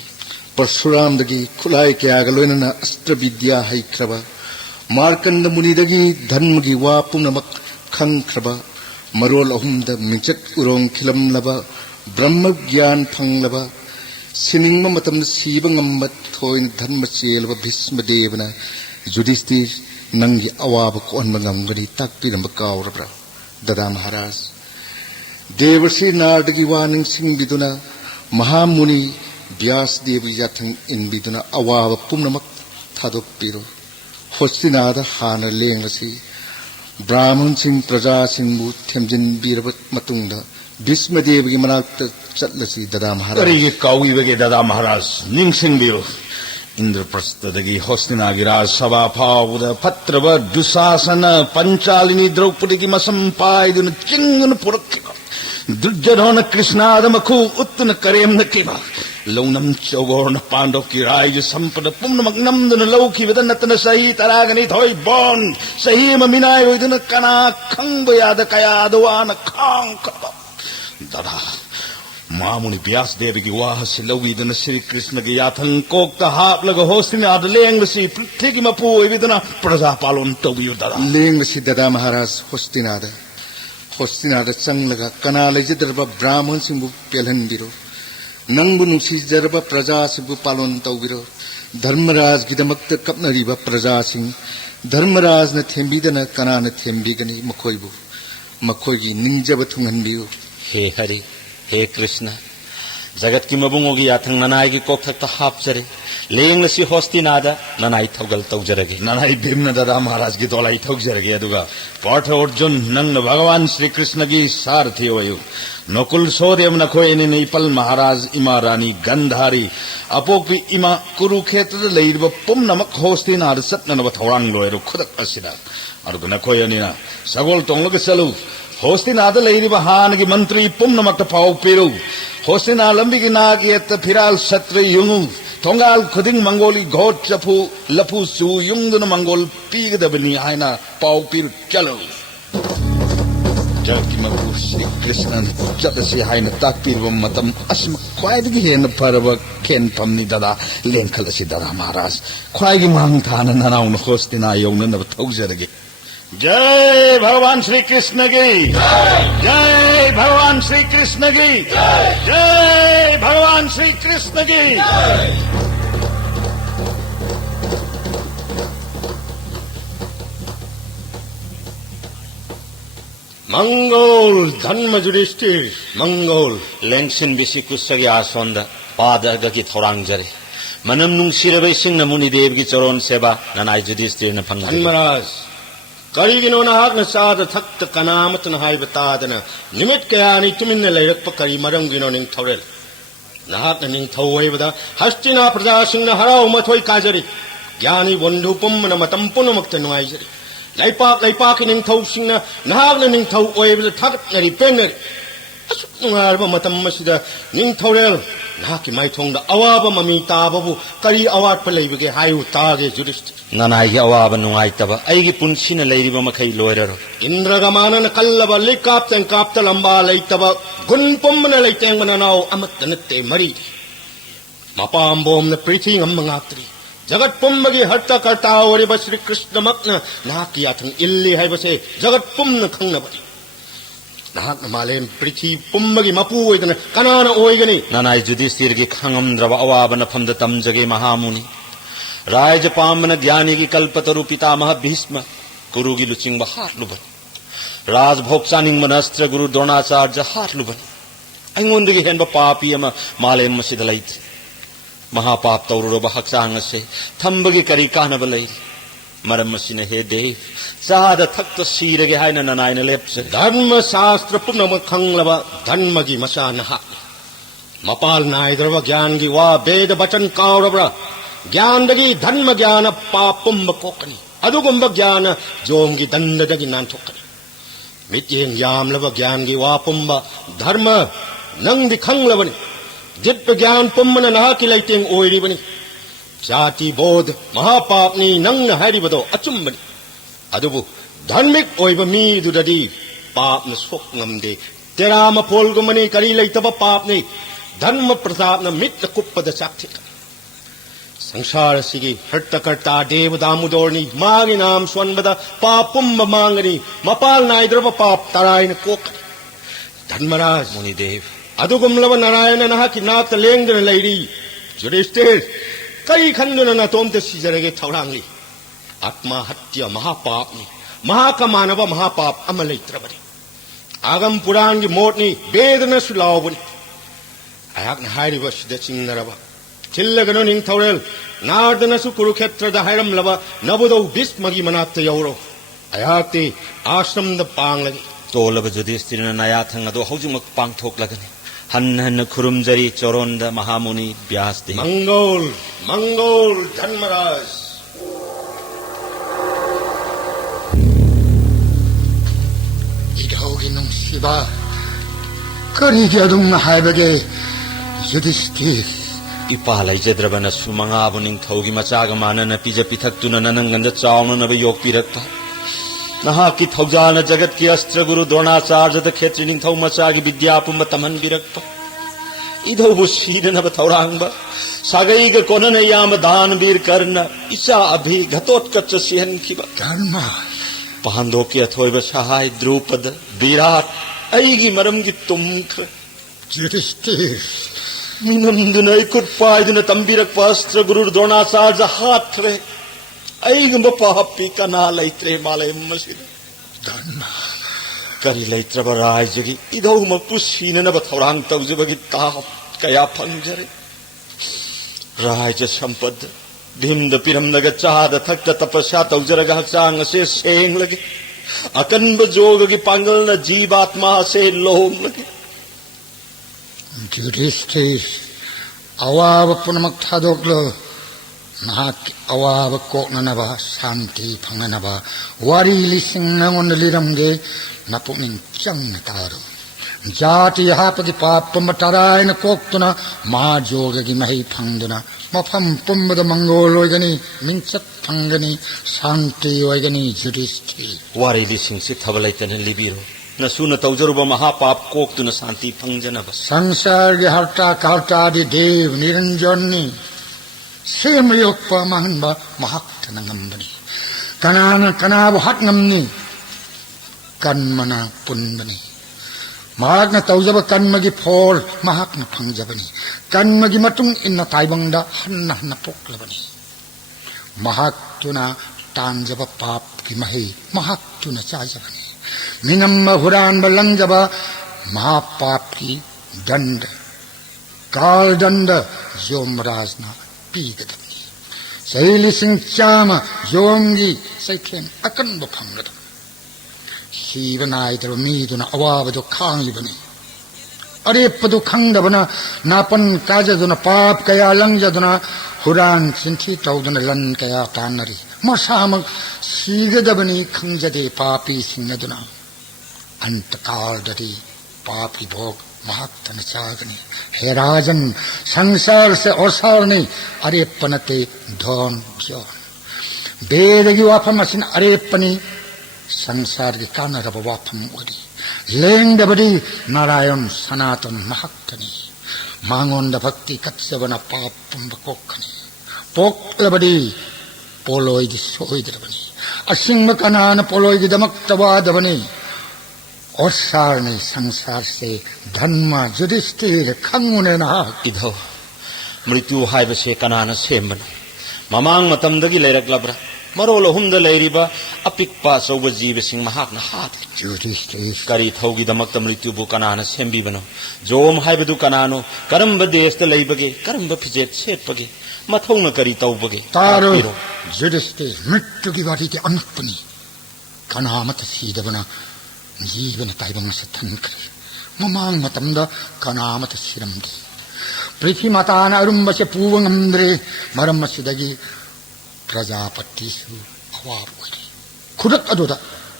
Parsuram dagi khulai kyaga loinana astra vidya haikraba Markanda Muni dagi dharma gi wa punamak khangkraba marol ahumda mingchat urong khilam laba brahma gyan phanglaba siningma matam siba ngammat thoin dharma chelaba Bhishma Devana Yudhishthir नंगी अवाब कोनमंगमगनी ताकपिरम कावरब्रा ददा महाराज देवर्षि नारदगी warning सिंबिदुना महामुनि व्यास देवी याथंग इनबिदुना अवाब पुमनमक थादोकपिरो होस्तिनादा हाना लेंगसी ब्राह्मण सिंह प्रजा सिंहबु थेमजिनबिरब मतुंगदा भीष्मदेव की मनाक्त चलसी ददा महाराज करी कावी बगे ददा महाराज निंगसिंगबिरो इंद्रप्रस्थदगी होस्तिनागी राजसभा फावद फत्रब दुशासन पंचालिनी द्रौपदी की मसम पायदुन चिंगन पुरक्किबा दुर्योधन कृष्णाद मखु उत्तन करेम नकिबा लौनम चौगोरन पांडव की राज संपद पुम्नमक नमदुन लौखिबद नतन सही तरागनी थोई बोन सही ममिनाय होइदुन कना खंग याद कयादवान खांग खबा ददा मामुनि व्यास देवी की वाह से लौविदन श्री कृष्ण की याथंग कोक्ता हाप लग होस्तिनाद लेंगसी पृथ्वी की मपु होइदुन प्रजा पालन तौबियो ददा लेंगसी ददा महाराज होस्तिनाद चंगलगा कना लेजदरबा ब्राह्मण सिंहबु पेलहनबिरो नंगबु नुसिजरबा प्रजा सिंहबु पालन तौबिरो धर्मराज गिदमक्त कपनरिबा प्रजा सिंह धर्मराज न थेंबिदना कना न थेंबिगनी मखोइगी निंजब थुंगनबियो हे हरि हे कृष्ण जगत की मबुंगोगी याथंग ननाई की कोखत हापजरे लेंगसी होस्तिनादा ननाई थौगल तौजरगे ननाई भीमन ददा महाराज की तोलाई थौजरगे अदुगा पार्थ अर्जुन नंग भगवान श्री कृष्ण की सारथी वयु नकुल सोदेव नखोयने निपल महाराज इमा रानी गंधारी अपोपी इमा कुरुक्षेत्र लेइब पुमनमक होस्तिनाद सतनब थौरांग लोयरु खुदक असिदा अरुग नखोयनिना सगोल तोंगलग चलु होस्तिनाद लेइब हानगी मंत्री पुमनमक पाउ पेरु होस्तिना लंबी की नाग येत फिराल सत्र युंगु थोंगाल खुदिंग मंगोली घोट चफु लफु सु युंगदुन मंगोल पीगदबनी आयना पाउ पिरु चलो जगत की मबु श्री कृष्ण चलसी हायन ताकपिरब मतम असम ख्वाइदगी हेन फरब खेन फमनी ददा लेंखलसी ददा महाराज ख्वाइगी मांग थान ननाउन होस्तिना यौननब थौजरगे जय भगवान श्री कृष्ण की जय भगवान श्री कृष्ण की जय भगवान श्री कृष्ण की मंगोल धर्म युधिष्ठिर मंगोल लेंगसिन बिसी कुसगी आसोंद पादग की थौरांग जरे मनम नुंगसिरबै सिंह मुनि देव की चरोन सेवा ननाई युधिष्ठिर न फंग धर्मराज करीगिनो नाहक न साद थक्त कनामत न हाइब तादन निमित कयानी तुमिन लेरक करी मरम गिनो निंग थौरेल नाहक न निंग थौवेबदा हस्तिना प्रजा सिंह हराव मथोई काजरी ज्ञानी बंधु पुम्मन मतम पुनमक्त नुआइजरी लैपाक निंग थौ सिंह नाहक न निंग थौ ओइबदा थगत नरी पेनरी असुक नुआरब मतम मसिदा निंग थौरेल नाहकी माइथोंदा अवाब ममी ताबबु करी अवाट पलेबगे हायु तागे युधिष्ठिर ननाई अवाब नुंगाइतब अइगी पुंसिन लेरिब मखै लोयररो इंद्रगमानन कल्लब लिकाप्तन काप्त लंबा लेतब गुन पुम्मन लेतेंग मननाव अमत नते मरी मपाम्बोम न पृथ्वी ngam जगत पुम्बगी हर्ता कर्ता ओरिब श्री कृष्ण मक्न नाकी याथंग इल्ली हाइबसे जगत पुम्न खंगनबरी नाहक मालेम पृथ्वी पुम्बगी मपु ओइदन कनान ओइगनी ननाई युधिष्ठिर की खंगमद्रब अवाब नफमद तमजगे महामुनि राज पामन ज्ञानी की कल्पतरु पितामह भीष्म गुरु की लुचिंग हार लुबन राजभोग चानिंग मनस्त्र गुरु द्रोणाचार्य हार लुबन अइंगोंदगी हेनब पापी अमा मालेम मसिद लैत महापाप तौरुरब हक्चांग से थंबगी करी कानब लैरी मरम मसिन हे देव चाद थक्त सीरगे हायन ननायन लेप्से धर्म शास्त्र पुनम खंगलब धर्मगी मसा नहा मपाल नायद्रव ज्ञान की वा वेद वचन कावरब्रा ज्ञानदगी धर्म ज्ञान पापुंब कोकनी अदुगुंब ज्ञान जोमगी दंडदगी नांथोकनी मित्यें यामलब ज्ञान की वा पुंब धर्म नंगदी खंगलबनी दिव्य ज्ञान पुम्मन नहाकी लैतेंग ओइरिबनी जाति बोध महापापनी नंगन हारिबदो अचुम्बनी अदुबु धार्मिक ओइब मीदुददी पापन सोकंगमदे तेराम फोलगुमनी करी लैतब पापने धर्म प्रतापन मित्र कुप्पद चाक्थिक संसार सिगी हर्तकर्ता देव दामुदोरनी मागी नाम स्वनबद पापुम्ब मांगनी मपाल नायद्रब पाप तरायन कोकनी धर्मराज मुनिदेव अदुगुमलब नारायण नहाकी नात लेंगदन लैरी युधिष्ठिर कई खंदुन नतोमते सिजरगे थौरांगली आत्महत्या महापापनी महाकमानव महापाप अमा लेत्रबनी आगम पुराण की मोटनी बेदना सुलावबनी अयाकना हायरिबा सिदा चिंगनरबा चिल्लगनो निंगथौरेल नारदनसु कुरुक्षेत्रदा हायरमलबा नबुदौ भीष्मगी मनाक्ता यौरो अयाक्ति आश्रमदा पांगलगी तोलब जुधिष्ठिरन नायाथंग अदो हौजुमक पांगथोक्लगनि हन्न हन्न खुरुमजरी चोरोंद महामुनि व्यासदेव मंगोल मंगोल धर्मराज 이러기 농시바 거리게 동나 하이베게 유디스티 इपा लैजद्रबन सुमंगाबु निंगथौगी मचाग मानन पिज पिथक्तुन ननंगंद चावननब योगपिरक्ता नहाकी थौजान जगत की अस्त्र गुरु द्रोणाचार्य द क्षेत्री निंगथौ मचागी विद्यापुंब तमन बिरक्ता इधौबु सीरनब थौरांगब सागईग कोनन याम दान वीर कर्ण इसा अभि घतोत्कच सिहनखिब धर्म पांडव की अथोइब सहाय द्रुपद विराट अईगी मरमगी तुम्ख्र 유디스티 मिनंदुन इकुट पायदुन तंबिरक अस्त्र गुरु द्रोणाचार्य हात्रे अईगम पापी कना लैत्रे माले मसिद धर्म करी लैत्रब रायजगी इधौ मपुसीननब थौरांग तौजबगी ताप कया फंजरे रायज संपद भीमद पिरमदग चाद थक्त तपस्या तौजरग हक्सांग से सेंग लगे अकनब जोगगी पांगलन जीवात्मा से लोम लगे 유디스티 아와바 पुनमक थादोक्लो नाक अवाब कोकननबा शांति फंगनबा वारी लिसिंग नंगोन लिरमगे नपुनिंग चंग तारो जाति हापगी पाप मटरायन कोक्तुना मा जोगगी मही फंगदुना मफम पुम्बद मंगोल ओइगनी मिंचत फंगनी शांति ओइगनी युधिष्ठि वारी लिसिंग सिक थबलैतन लिबिरो नसून तौजरुब महापाप कोक्तुन शांति फंगजनब संसार के हर्ता कार्तादि देव निरंजनी सेमयोक्प महनबा महक्त नंगंबनी कनान कनाब हट नमनी कन्मना पुनबनी महाक्न तौजब कन्मगी फोल महाक्न फंगजबनी कन्मगी मतुंग इन्न ताइबंगदा हन्न हन्न पोक्लबनी महाक्तुना तांजब पाप की मही महाक्तुना चाजबनी मिनम्म हुरान बलंगब महापाप की दंड काल दंड योमराजना पीगदबनी सैली सिंह चाम योंगी सैखेन अकनब फंगदम शीवनायदर मीदुना अवाबदो खांगिबनी अरेपदो खंगदबना नापन काजदुना पाप कया लंगजदुना हुरान सिंथी तौदुना लन कया तानरी मसामक सीगदबनी खंगजदे पापी सिंगदुना अंतकालदरी पापी भोग महत्तन चागनी हे राजन संसार से ओसारने अरेपनते धन जोन बेदगी वाफम असिन अरेपनी संसार की कानरब वाफम ओरी लेंगदबडी नारायण सनातन महत्तनी मांगोंद भक्ति कत्सवना पाप पुंबकोखनी पोक्लबडी पोलोइदि सोइदरबनी असिंग कनान पोलोइदि दमक्तवादबनी और सारने संसार से धर्म युधिष्ठिर खंगुने ना इधौ मृत्यु हाइबसे कनान सेमबन ममांग मतमदगी लेरकलब्रा मरोल हुमद लेरिबा अपिकपा सौब जीवसिंग महाकना हात युधिष्ठिर करी थौगी दमक्त मृत्युबु कनान सेमबिबनो जोम हाइबदु कनानो करम्ब देशत लेबगे करम्ब फिजेत सेटपगे मथौन करी तौबगे तारो युधिष्ठिर मृत्यु की बारी के अनपनी कनामत सीदबना जीवन ताइबंग से थनकरे ममांग मतमदा कनामत सिरमदे पृथ्वी मातान अरुम्ब से पूवंगंद्रे मरम सिदगी प्रजापतिसु अवाब ओइरे खुदक अदुदा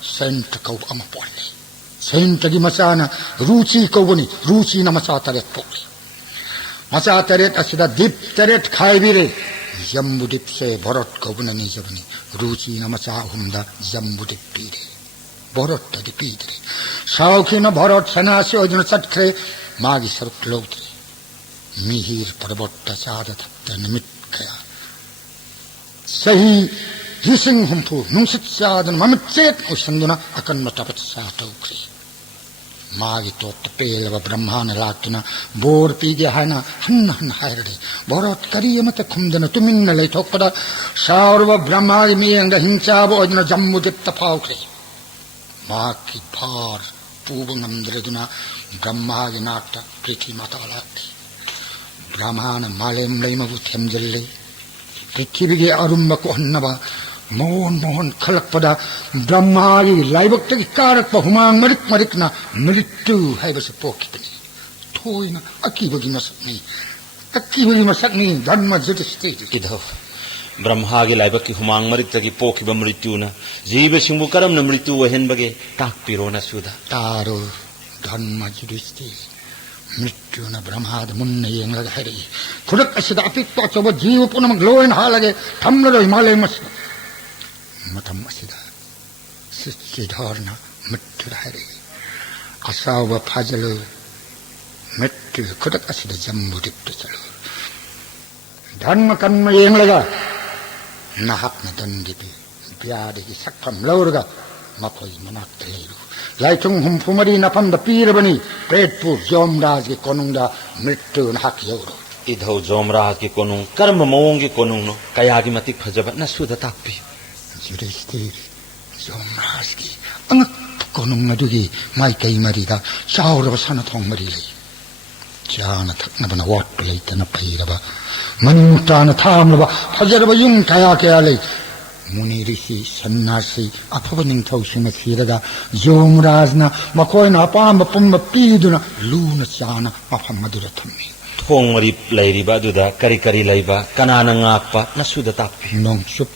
सेंट कौब अमा पोले सेंट की मचाना रुचि कौबनी रुचि न मचा तरेत पोले मचा तरेत असिदा दीप तरेत खाइबिरे जम्बुदीप से भरत कौबन निजबनी रुचि न मचा हुमदा जम्बुदीप पीरे भरत तदि पीरे साउखिन भरत सनासी ओजन चटखरे मागी सरुक लौत्रे मिहिर पर्वत चाद थप्त निमित खया सही हिसिंग हुम्फु नुंसित चादन ममचेत ओसंदुना अकन मतपत सातौख्रे मागी तोट पेलबा ब्रह्माना लाक्तुना बोर पीगे हाना हन्न हन्न हायरदे बोरत करी अमत खुमदना तुमिन्न लैथोकपदा सावरब ब्रह्मागी मियंग हिंसाबो अजना जम्मुदिप्त फाउख्रे माकी भार पूब ngamdreduna ब्रह्मागी नाक्ता पृथ्वी माता लाक्ति ब्रह्माना मालेम लैमबु थेमजल्ले पृथ्वीगे अरुम्बको हन्नबा मोहन मोहन खलकपदा ब्रह्मागी लाइबक्तगी कारकप हुमांग मरिक मरिकना मृत्यु हाइबसे पोखिबनी थोइना अकीबगी मसकनी धर्म जुदिस्ति इधो ब्रह्मागी लाइबकी हुमांग मरिकतगी पोखिब मृत्युना जीवसिंबु करमना मृत्यु वहेनबगे ताकपिरोना सुदा तारो धर्म जुदिस्ति मृत्युना ब्रह्माद मुन्न येंगलगा हरि खुदक असिदा अपिक्तो चोब जीव पुनमग लोयन हालगे थम्लरो हिमालय मस मतम असिदा सिद्धोरना मृत्यु हरि असाव फाजलो मृत्यु खुदक असिदा जम्बुदिप्त चलो धर्म कर्म येंगलगा नाहकना दंदिपि ब्यादगी सकफम लौरगा मखोई मनाक्ता लेरु लाइथुंग हुमफुमरी नफमदा पीरबनी प्रेतपुर जोमराज के कोनुंगदा मृत्यु नाहक यौरो इधो जोमराज के कोनुंग कर्म मवोंग के कोनुंग नो कयागी मतिक फजब नसुदा ताकपि जुरिस्तिर जोमराज की अंगक कोनुंग अदुगी माइकई मरीदा चाउरब सनथोंग मरी लई चाना थकनबना वाट लैतना पैरबा मनुताना थामलबा फजरबा युंग कया कया लई मुनि ऋषि सन्यासी अफब निंथौसिंग थीरगा जोमराजना मखोयना अपाम पुंब पीदुना लूना चाना मफम मदुरा थम्मी थोंग मरी लैरिबा दुदा करी करी लैबा कनाना ngakpa nasuda takpi नोंगसुप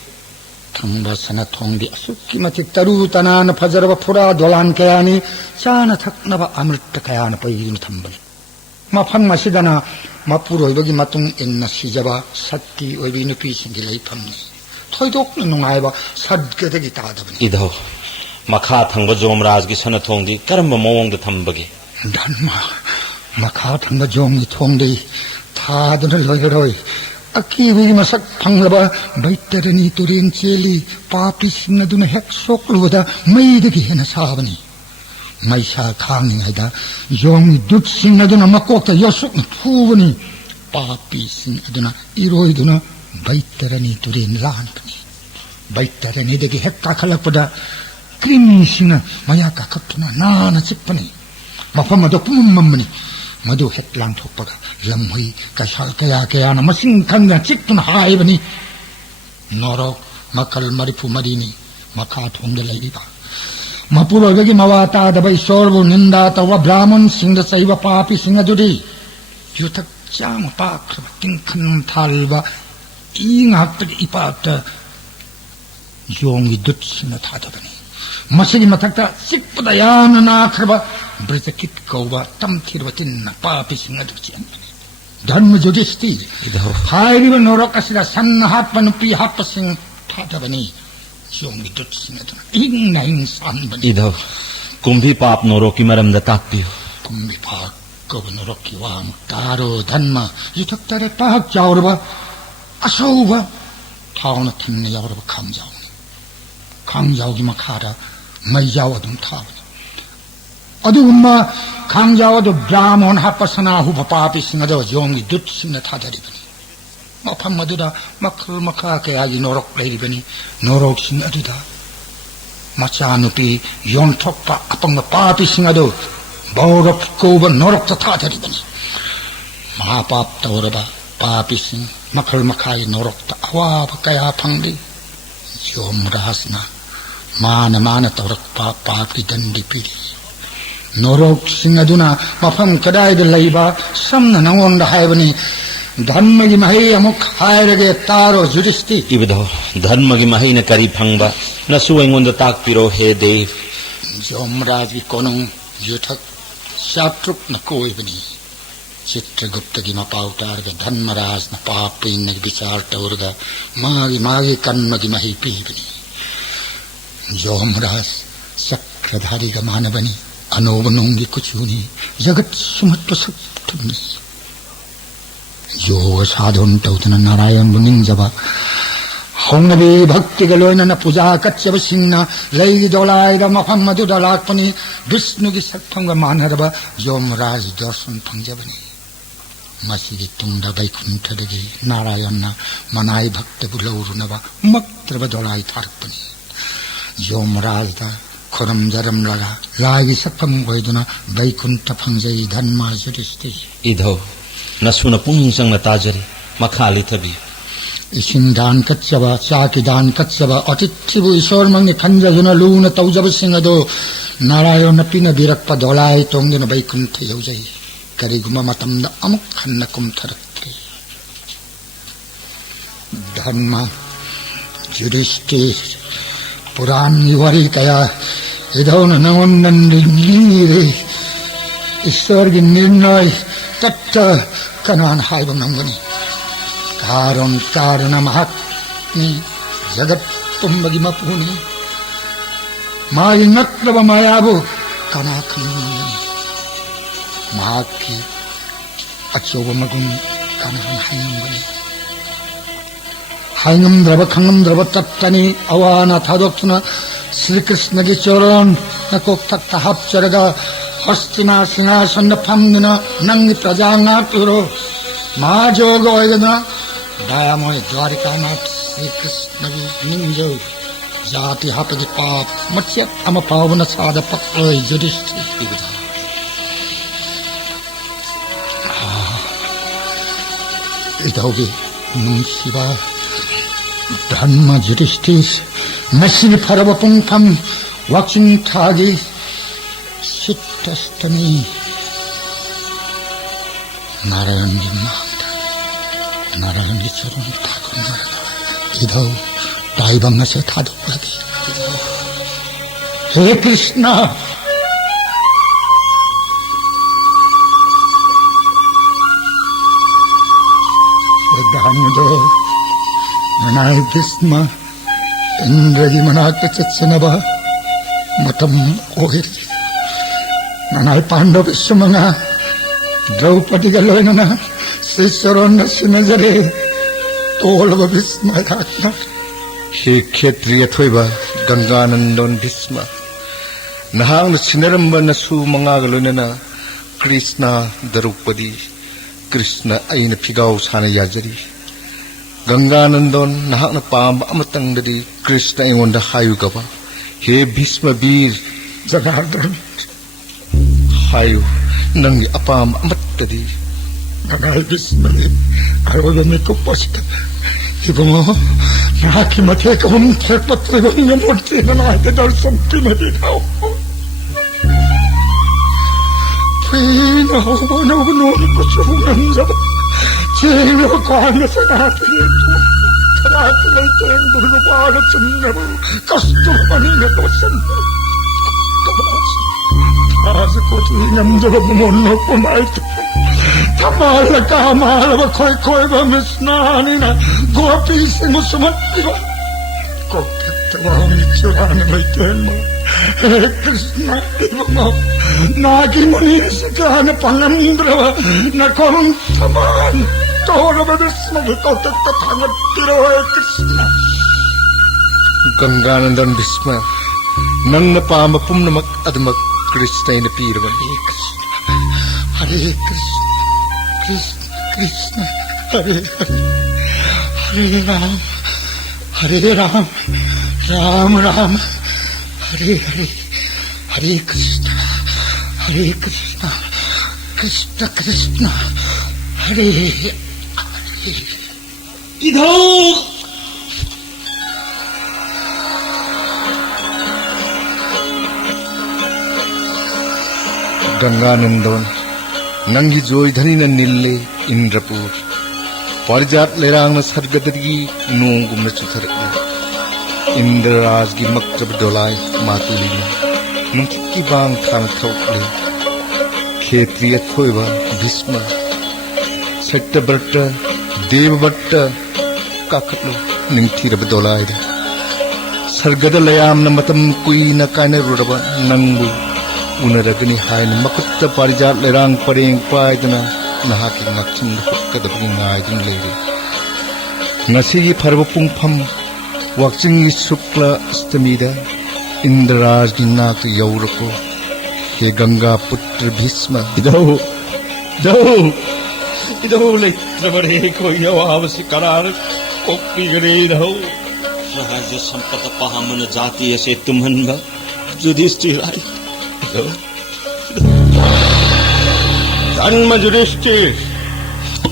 थंबा सना थोंगदी असुक्की मतिक तरु तनाना फजरबा फुरा दोलान कयानी चाना थकनबा अमृत कयाना पैगिन थंबल मफम मसिदना मपुरोइबगी मतुंग इन्ना सिजबा सत्ती ओइबि नुपी सिंगी लैफमनी थोइदोकना नुंगाइबा सदगदगी तादबनी इधो मखा थंग जोमराज की सन थोंगदी कर्म मवोंग थंबगे धर्म मखा थंग जोंगी थोंगदी थादुना लोयरोय अकीबी मसक फंगलबा बैतरनी तुरेन चेली पापी सिंगदुना हेक सोकलुदा मैदगी हेना साबनी मैसा खांगिंगैदा जोंगी दुत सिंगदुना मकोकता यसुकना थुबनी पापी सिंगदुना इरोइदुना बैतरनी तुरेन लानपनी बैतरनी दगी हेक काखलपदा क्रिमी सिंग मया काखतुना नाना चिप्पनी मफम अदो पुमम्मनी मधु हेक लांथोकपगा लम्हई कशाल कया कयाना मसिंग खंगा चिक्तुना हाइबनी नरक मकल मरिफु मरिनी मखा थोंगदे लैरिबा मपुरोइबगी मवाता दबै सोरबु निंदा तव ब्राह्मण सिंग चैब पापी सिंग दुदी युथक चाम पाख्रब तिंखन थालबा ingakta ipata yongi dutsina thadabani masigi mathakta sikpada yana nakraba britakit kauba tamthirba tinna papi singa duchiamani dharma judisti hairiba norokasida sanna hatpanupi hapasing thadabani yongi dutsina ingna insanbani इधो कुंभी पाप नोरोकी मरमदा ताकपियो कुंभी पाप कब नोरोकी वाम तारो धर्म युथक्तरे पाक चाउरबा असौबा थाउना थिन्ने यावरबा खांजाउगी मखारा मैजाउ अदुम थाबनी अदुगुम्बा खांजाउ अदु ब्राह्मण हापसना हुबा पापी सिंगदो जोंगी दुत सिंग थादरिबनी मफम अदुदा मखल मखा कयागी नोरक लैरिबनी नोरक सिंग अदुदा मचानुपी योंथोकपा अपंग पापी सिंगदो बौरफ कोबा नोरक थादरिबनी महापाप तौरबा पापी सिंग मखल मखाई नोरक्ता अवाब कया फंगली जोमराजना मान तौरक पाप की दंडी पीड़ी नोरक सिंह अदुना मफम कदाइद लैबा समना नंगोंद हाइबनी धर्म की मही अमुक हायरगे तारो जुरिस्ति इबदो धर्म की मही न करी फंगबा नसु एंगोंद ताकपिरो हे देव जोमराज की कोनुंग युथक शात्रुक न कोइबनी चित्रगुप्त की मपाउतारगा धर्मराज न पापीन विचार तौरगा मागी कर्म की मही पीबनी जोमराज चक्रधारी का मानवनी अनोबनोंगी कुछुनी जगत सुमत्व सप्तमी योग साधन तौतना नारायण बुनिंग जबा ꯍꯧꯅꯕꯤ ꯚꯛꯇꯤꯒ ꯂꯣꯏꯅꯅ ꯄꯨꯖꯥ ꯀꯠꯆꯕꯁꯤꯡꯅ ꯂꯩꯒꯤ ꯗꯣꯂꯥꯏꯗ ꯃꯐꯝ ꯑꯗꯨꯗ ꯂꯥꯛꯄꯅꯤ ꯕꯤꯁꯅꯨꯒꯤ ꯁꯛꯐꯝꯒ ꯃꯥꯟꯅꯔꯕ ꯌꯣꯝꯔꯥꯖ ꯗꯔꯁꯟ ꯐꯪꯖꯕꯅꯤ ꯃꯁꯤꯒꯤ ꯇꯨꯡꯗ ꯕꯩꯀꯨꯟꯊꯗꯒꯤ ꯅꯥꯔꯥꯌꯟꯅ ꯃꯅꯥꯏ ꯚꯛꯇꯕꯨ ꯂꯧꯔꯨꯅꯕ ꯃꯛꯇ꯭ꯔꯕ ꯗꯣꯂꯥꯏ ꯊꯥꯔꯛꯄꯅꯤ ꯌꯣꯝꯔꯥꯖꯗ ꯈꯨꯔꯨꯝꯖꯔꯝꯂꯒ ꯂꯥꯏꯒꯤ ꯁꯛꯐꯝ ꯑꯣꯏꯗꯨꯅ ꯕꯩꯀꯨꯟꯊ ꯐꯪꯖꯩ ꯙꯟꯃ ꯌꯨꯙꯤꯁꯊꯤꯔ 이ധꯧ 나수나 뿡ing성나 따저리 마칼리 터비 이신 단 끝잡아 짜기 단 끝잡아 어티티부 이소르망니 간자주나 루나 떠우자부싱아도 나라요나 삐나 비락파 돌아이 동네나 바이kun타 여우자이 그리고마 마탐나 아묵 한나 꿈타락게 단마 주리스티 पुराण निवारी कया इधौन नवन्नन लीरे ईश्वर की निर्णय तत्व कनान हाय बंगमगनी कारण महात्मी जगत तुम्बगी मपुनी माय नक्लब मायाबु कना खंगमगनी महाकी अचोब मगुन कनान हायंगनी हायंगमद्रब खंगमद्रब तत्तनी अवाना थादोक्तुना श्री कृष्ण की चरण नकोक तक हप्चरगा हस्तिना सिंहासन फमदुना नंगी प्रजा नाटुरो महाजोग ओयदना दयामय द्वारिकानाथ श्री कृष्ण निंजो जाति हापदि पाप मत्स्य अम पावन साध पक्रोय युधिष्ठिर इधौगी नुंसिबा धर्म युधिष्ठिर मसीह फरब पुंफम वाक्सिंग थागी सिद्धस्तमी नारायण की माता नारायण की चरण ठाकुर इधर ताइबंग से थादो लगी हे कृष्ण दामोदर मनाय भीष्म इंद्रगी मनाक चचनबा मतम ओहिर मनाय पांडव विश्वमंगा द्रौपदी गलोयना श्री चरण सिनजरे तोलब भीष्म राखना हे क्षेत्रीय थोइबा गंगानंदन भीष्म नहांग सिनरंब नसु मंगागलोनना कृष्ण द्रौपदी कृष्ण अइन फिगाव साना याजरी गंगानंदन नहांग पाम अमतंगदि कृष्ण एंगोंदा हायुगबा हे भीष्म वीर जनार्दन हायु नंगी अपाम अमत्तदि मनाय भीष्म अरोद में कुपस्त इबमो नाकी मथे कम थेपत्र गंग मूर्ति नाय के दर्शन पिनदि दाओ फिनो नो नो कुछ नंजब चेलो कान सनाते रात ले चेन दुर्गपाल चन्नब कष्ट बनी ने तो सन आज को नंजब मोनो पुनाइत तमाल का माल कोई कोई बमिस्नानी ना गोपी से मुसमत्तिवा को तवामी चुरान लेतेन कृष्ण इवमो नागी मुनि सिकान पंगंद्रव नकों समान तोरब विष्णु को तक थांगत तिरो कृष्ण गंगानंदन भीष्म नंग पाम पुम्नमक अदमक कृष्ण इन पीरवन हरे कृष्ण कृष्ण कृष्ण हरे हरे हरे राम राम राम हरे हरे हरे कृष्ण कृष्ण कृष्ण हरे हरे 이धꯧ गंगानंदन नंगी जोई धनी न निल्ले इंद्रपुर परिजात लेरांग न सर्गदगी नोंगुम न चुथरकले इंद्रराज की मक्तब डोलाय मातुली न नुकी बांग थांग थौकले क्षेत्रीय थोइबा भीष्म सट्टभट्ट देवभट्ट काखलो निंगथीरब डोलाय सर्गद लयाम न मतम कुइन काने रुरबा नंगबु उनरगनी हाइन मकुत्त परिजात लेरांग परेंग पायदना नहाकी ngakchin hukkadabni ngaidin leire ngasi gi pharba pungpham wakching shukla astamida Indraj ki nak yaurako he Ganga putra Bhisma Idaw leitrabare ko yawawasi karar kokpi gare idaw. Raja sampata pahamana jati ase tumhanba Yudhishthira. Dhanma Yudhishthir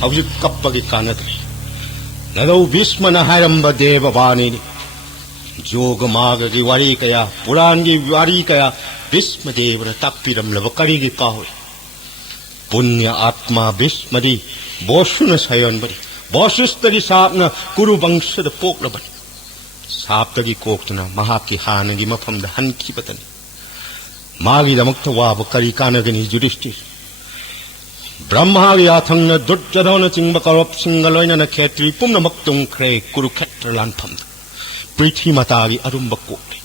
hauji kappagi kanadri nadau Bhismana hairamba deva vani yoga maga gi wari kaya puran gi wari kaya Bhisma devara tappiram lava karigi kahoy punya atma Bhismadi boshuna sayanbari boshustagi sapna kuru bangshada poklabani saptagi koktuna mahaki hanagi mafamda hanki batani magi damakta waba kari kanagani Yudhishthir Brahmagi athangna Duryodhana chingba karop singaloina khetri pumna maktung kre Kurukshetra lanpamda Prithvi matagi arumba kokri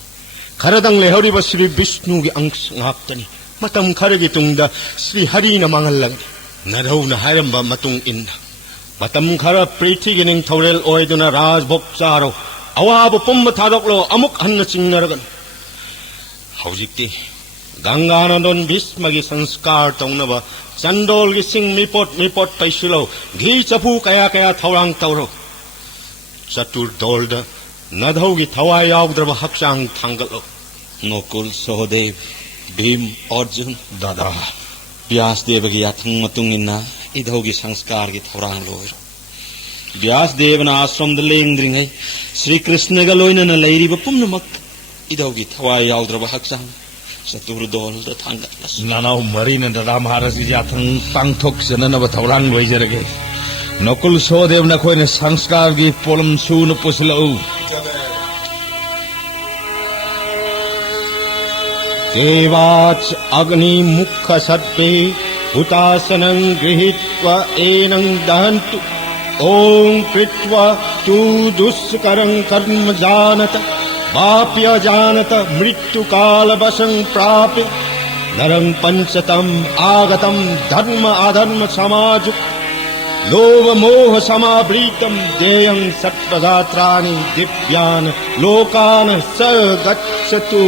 karadang lehoriba Sri Vishnu gi angsh ngaktani matam kharagi tungda Sri Hari na mangalagni nadau na haramba matung inna matam khara Prithvi gining thorel oiduna raj bhokcharo awaba pumma thadoklo amuk hanna chingnaragan haujikti Ganganandon Bhismagi sanskar tongnaba Chandol gi sing mipot paisilo gi chapu kaya thawang tawro chatur dolda nadhau gi thawai yaugdraba hakchang thangalo Nokul Sahadev Bhim Arjun Dada Vyasdeva gi yathang matungina idhau gi sanskar gi thorang loir Vyasdeva na ashram da lengdringai Sri Krishna ga loina na leiriba pumnamak idhau gi thawai yaugdraba hakchang Satur dol da thangatlas Nanau marina Dada Maharaj gi jathang pangthok sanana ba thaurang loijarage Nakul Sahadev na koine sanskar gi polam sunu puslau Devach agni mukha sarpe hutasanang grihitva enang dahantu Om kritva tu duskarang karma janata Vapya janata mrityu kalabasang prapi Narang panchatam agatam dharma adharma samajuk Lova moha samabritam deyang sattvazatrani divyana lokana sa gacchatu